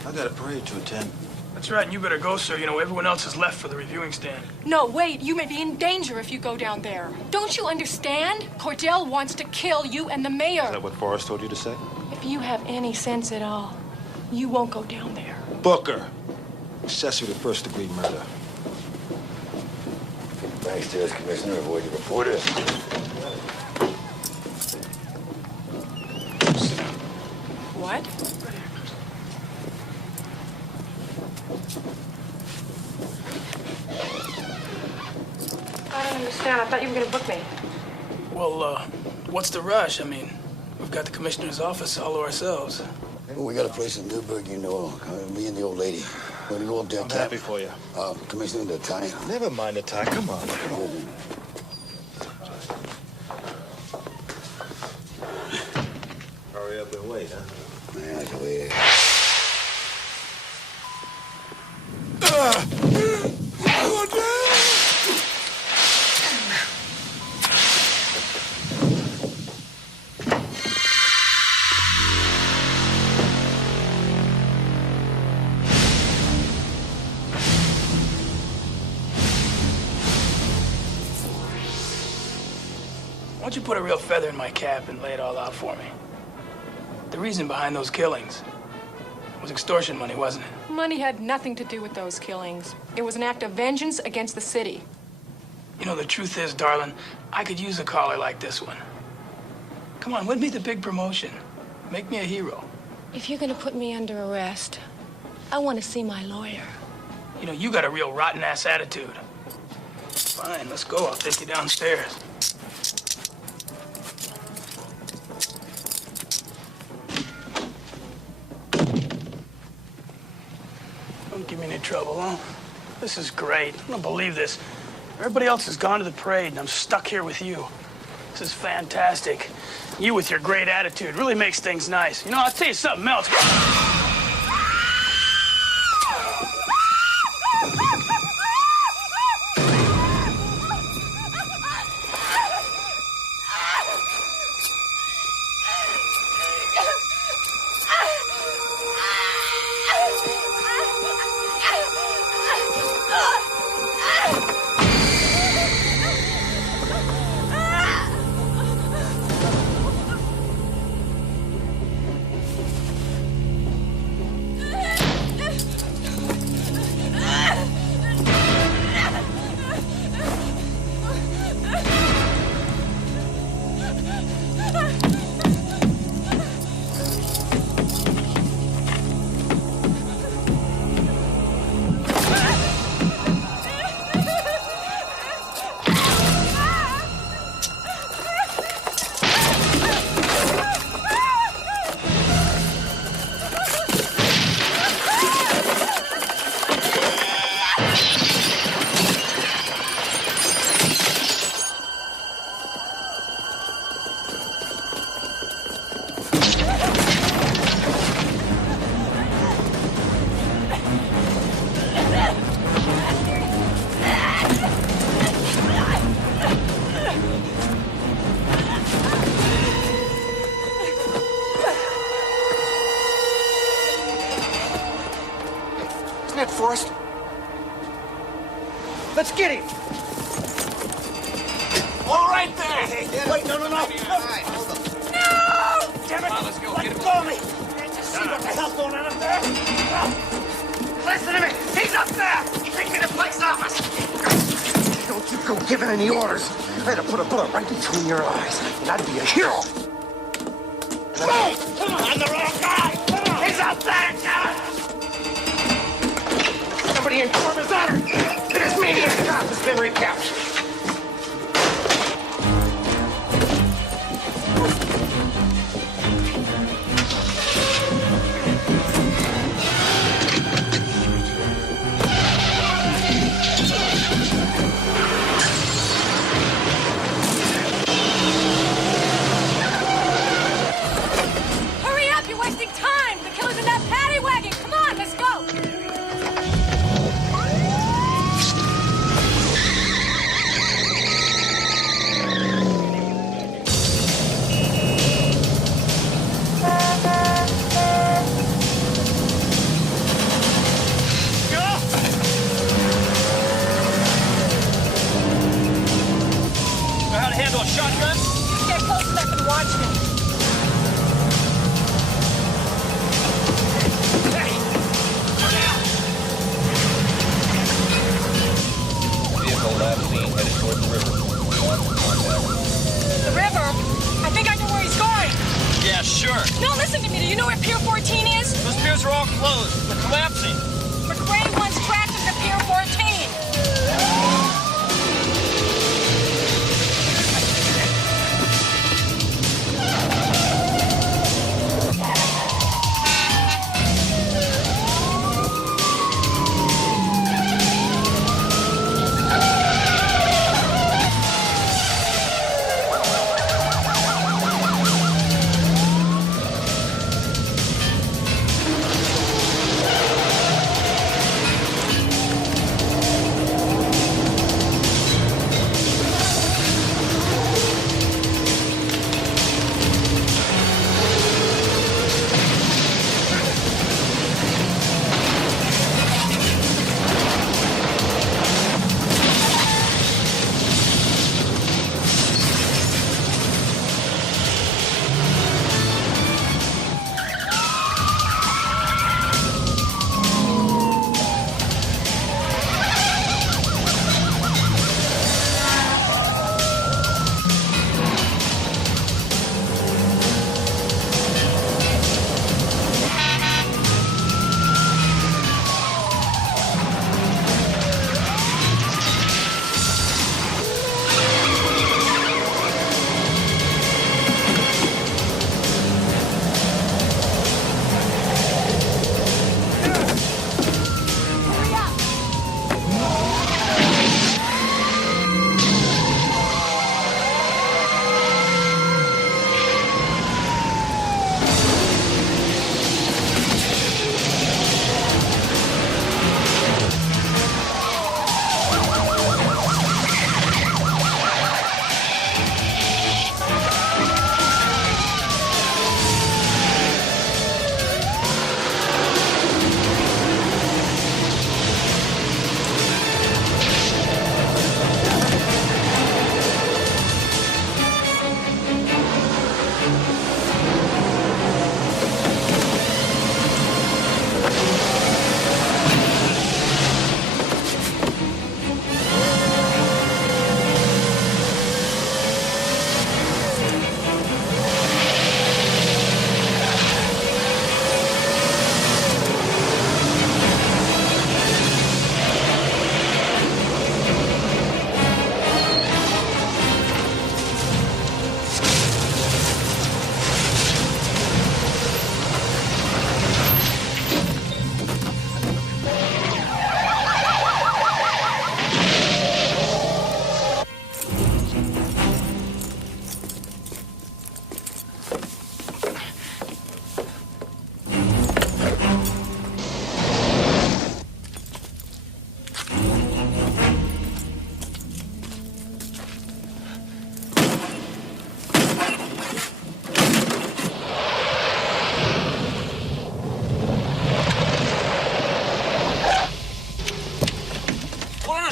I got a parade to attend. That's right, and you better go, sir. You know, everyone else is left for the reviewing stand. No, wait. You may be in danger if you go down there. Don't you understand? Cordell wants to kill you and the mayor. Is that what Forrest told you to say? If you have any sense at all, you won't go down there. Booker. Accessory to first-degree murder. Backstairs, Commissioner. Avoid the reporter. What? I don't understand. I thought you were going to book me. Well, what's the rush? I mean, we've got the commissioner's office all to ourselves. Well, we got a place in Newburgh, you know. Me and the old lady. We're gonna go up there. I'm happy for you. Commissioner, the tie. Never mind the tie. Come on. Hurry up and wait, huh? Man, I can wait. Why don't you put a real feather in my cap and lay it all out for me? The reason behind those killings was extortion money, wasn't it? Money had nothing to do with those killings. It was an act of vengeance against the city. You know, the truth is, darling, I could use a caller like this one. Come on, win me the big promotion. Make me a hero. If you're going to put me under arrest, I want to see my lawyer. You know, you got a real rotten-ass attitude. Fine, let's go. I'll take you downstairs. Don't give me any trouble, huh? This is great. I don't believe this. Everybody else has gone to the parade, and I'm stuck here with you. This is fantastic. You with your great attitude really makes things nice. You know, I'll tell you something else. Let's get him. All right there. Hey, wait, no. All right, hold up. No! Damn it! Come on, let's go. Let Get him. go of me. Can't you see what the hell's going on up there? Listen to me. He's up there. Take me to Blake's office. Don't you go giving any orders. I'd have put a bullet right between your eyes, and I'd be a hero. Boom! Come on, I'm the wrong guy. Come on. He's up there, damn it! Somebody inform his honor. This maniac cop has been recaptured. Hurry up, you're wasting time! The killer's in that paddy wagon! Come on, let's go! Know how to handle a shotgun? Get close enough and watch me. Vehicle last seen headed toward the river. The river? I think I know where he's going. Yeah, sure. No, listen to me. Do you know where Pier 14 is? Those piers are all closed. They're collapsing. McRae once tracked him to Pier 14.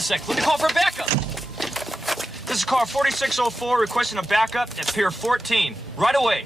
a sec. Let me call for backup. This is car 4604 requesting a backup at Pier 14. Right away.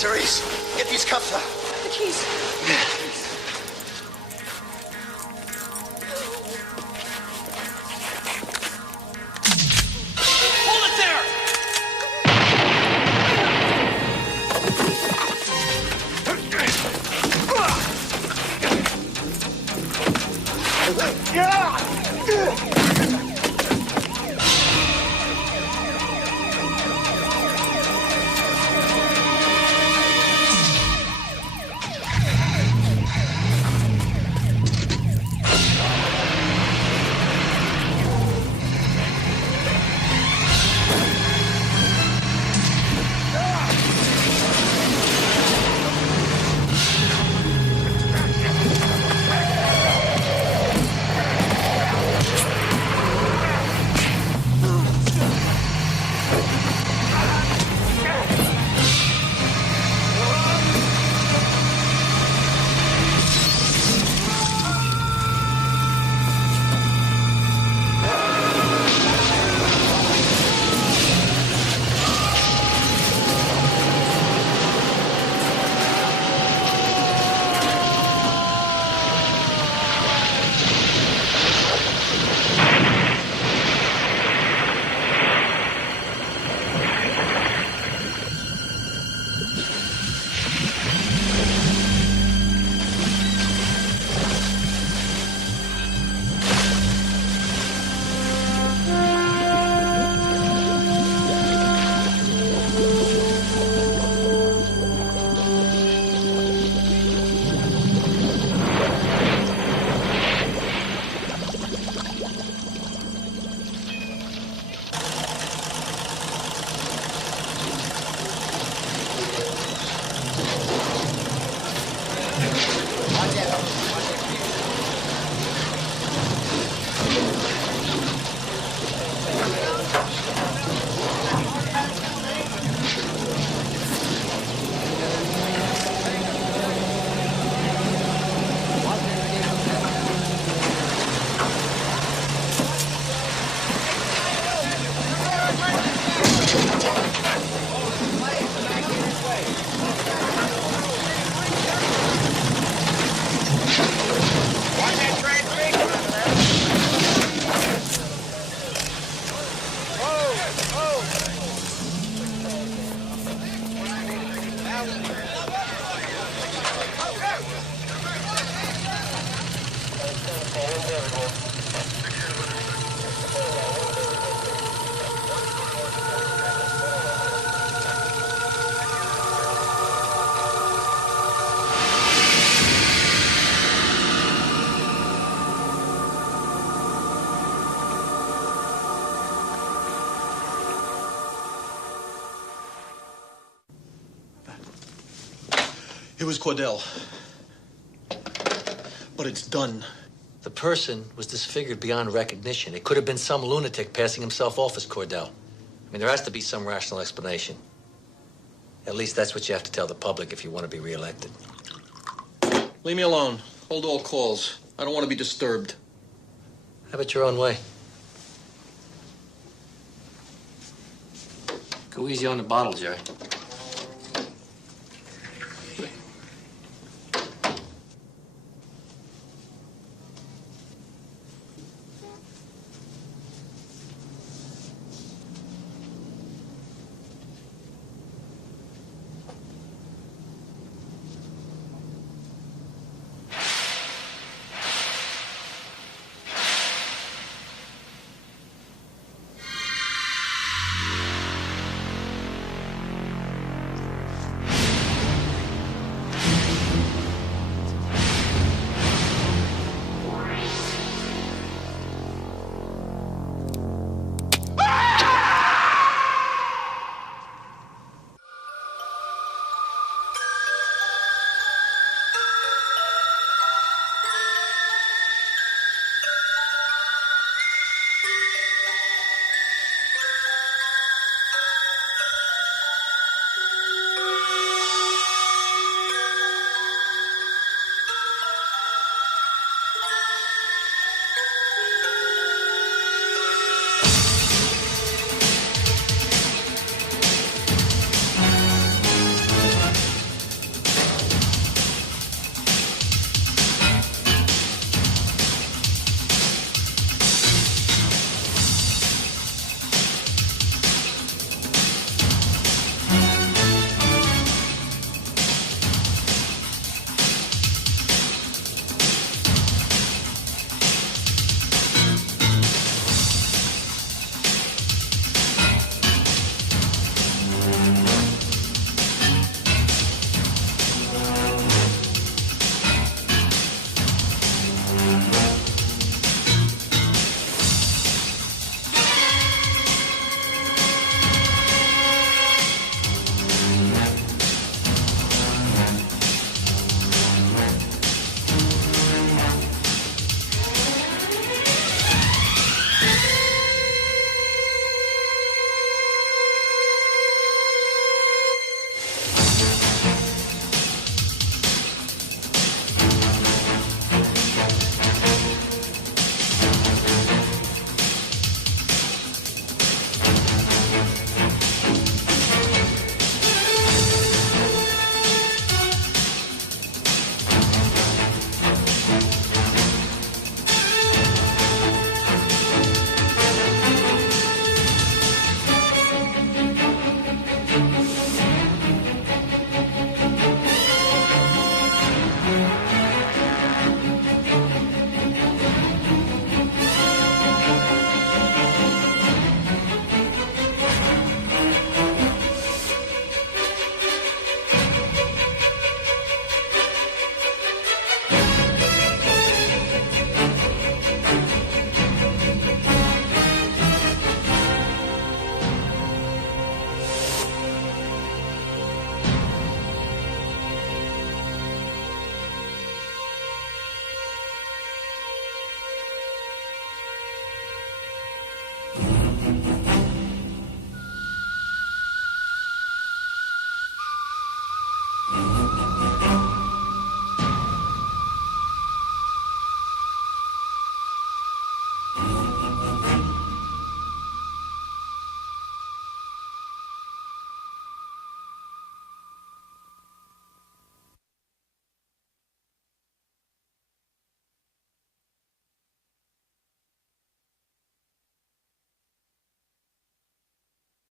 Therese, get these cuffs out. The keys. Hold it there! It was Cordell. But it's done. The person was disfigured beyond recognition. It could have been some lunatic passing himself off as Cordell. I mean, there has to be some rational explanation. At least that's what you have to tell the public if you want to be reelected. Leave me alone. Hold all calls. I don't want to be disturbed. Have it your own way. Go easy on the bottle, Jerry.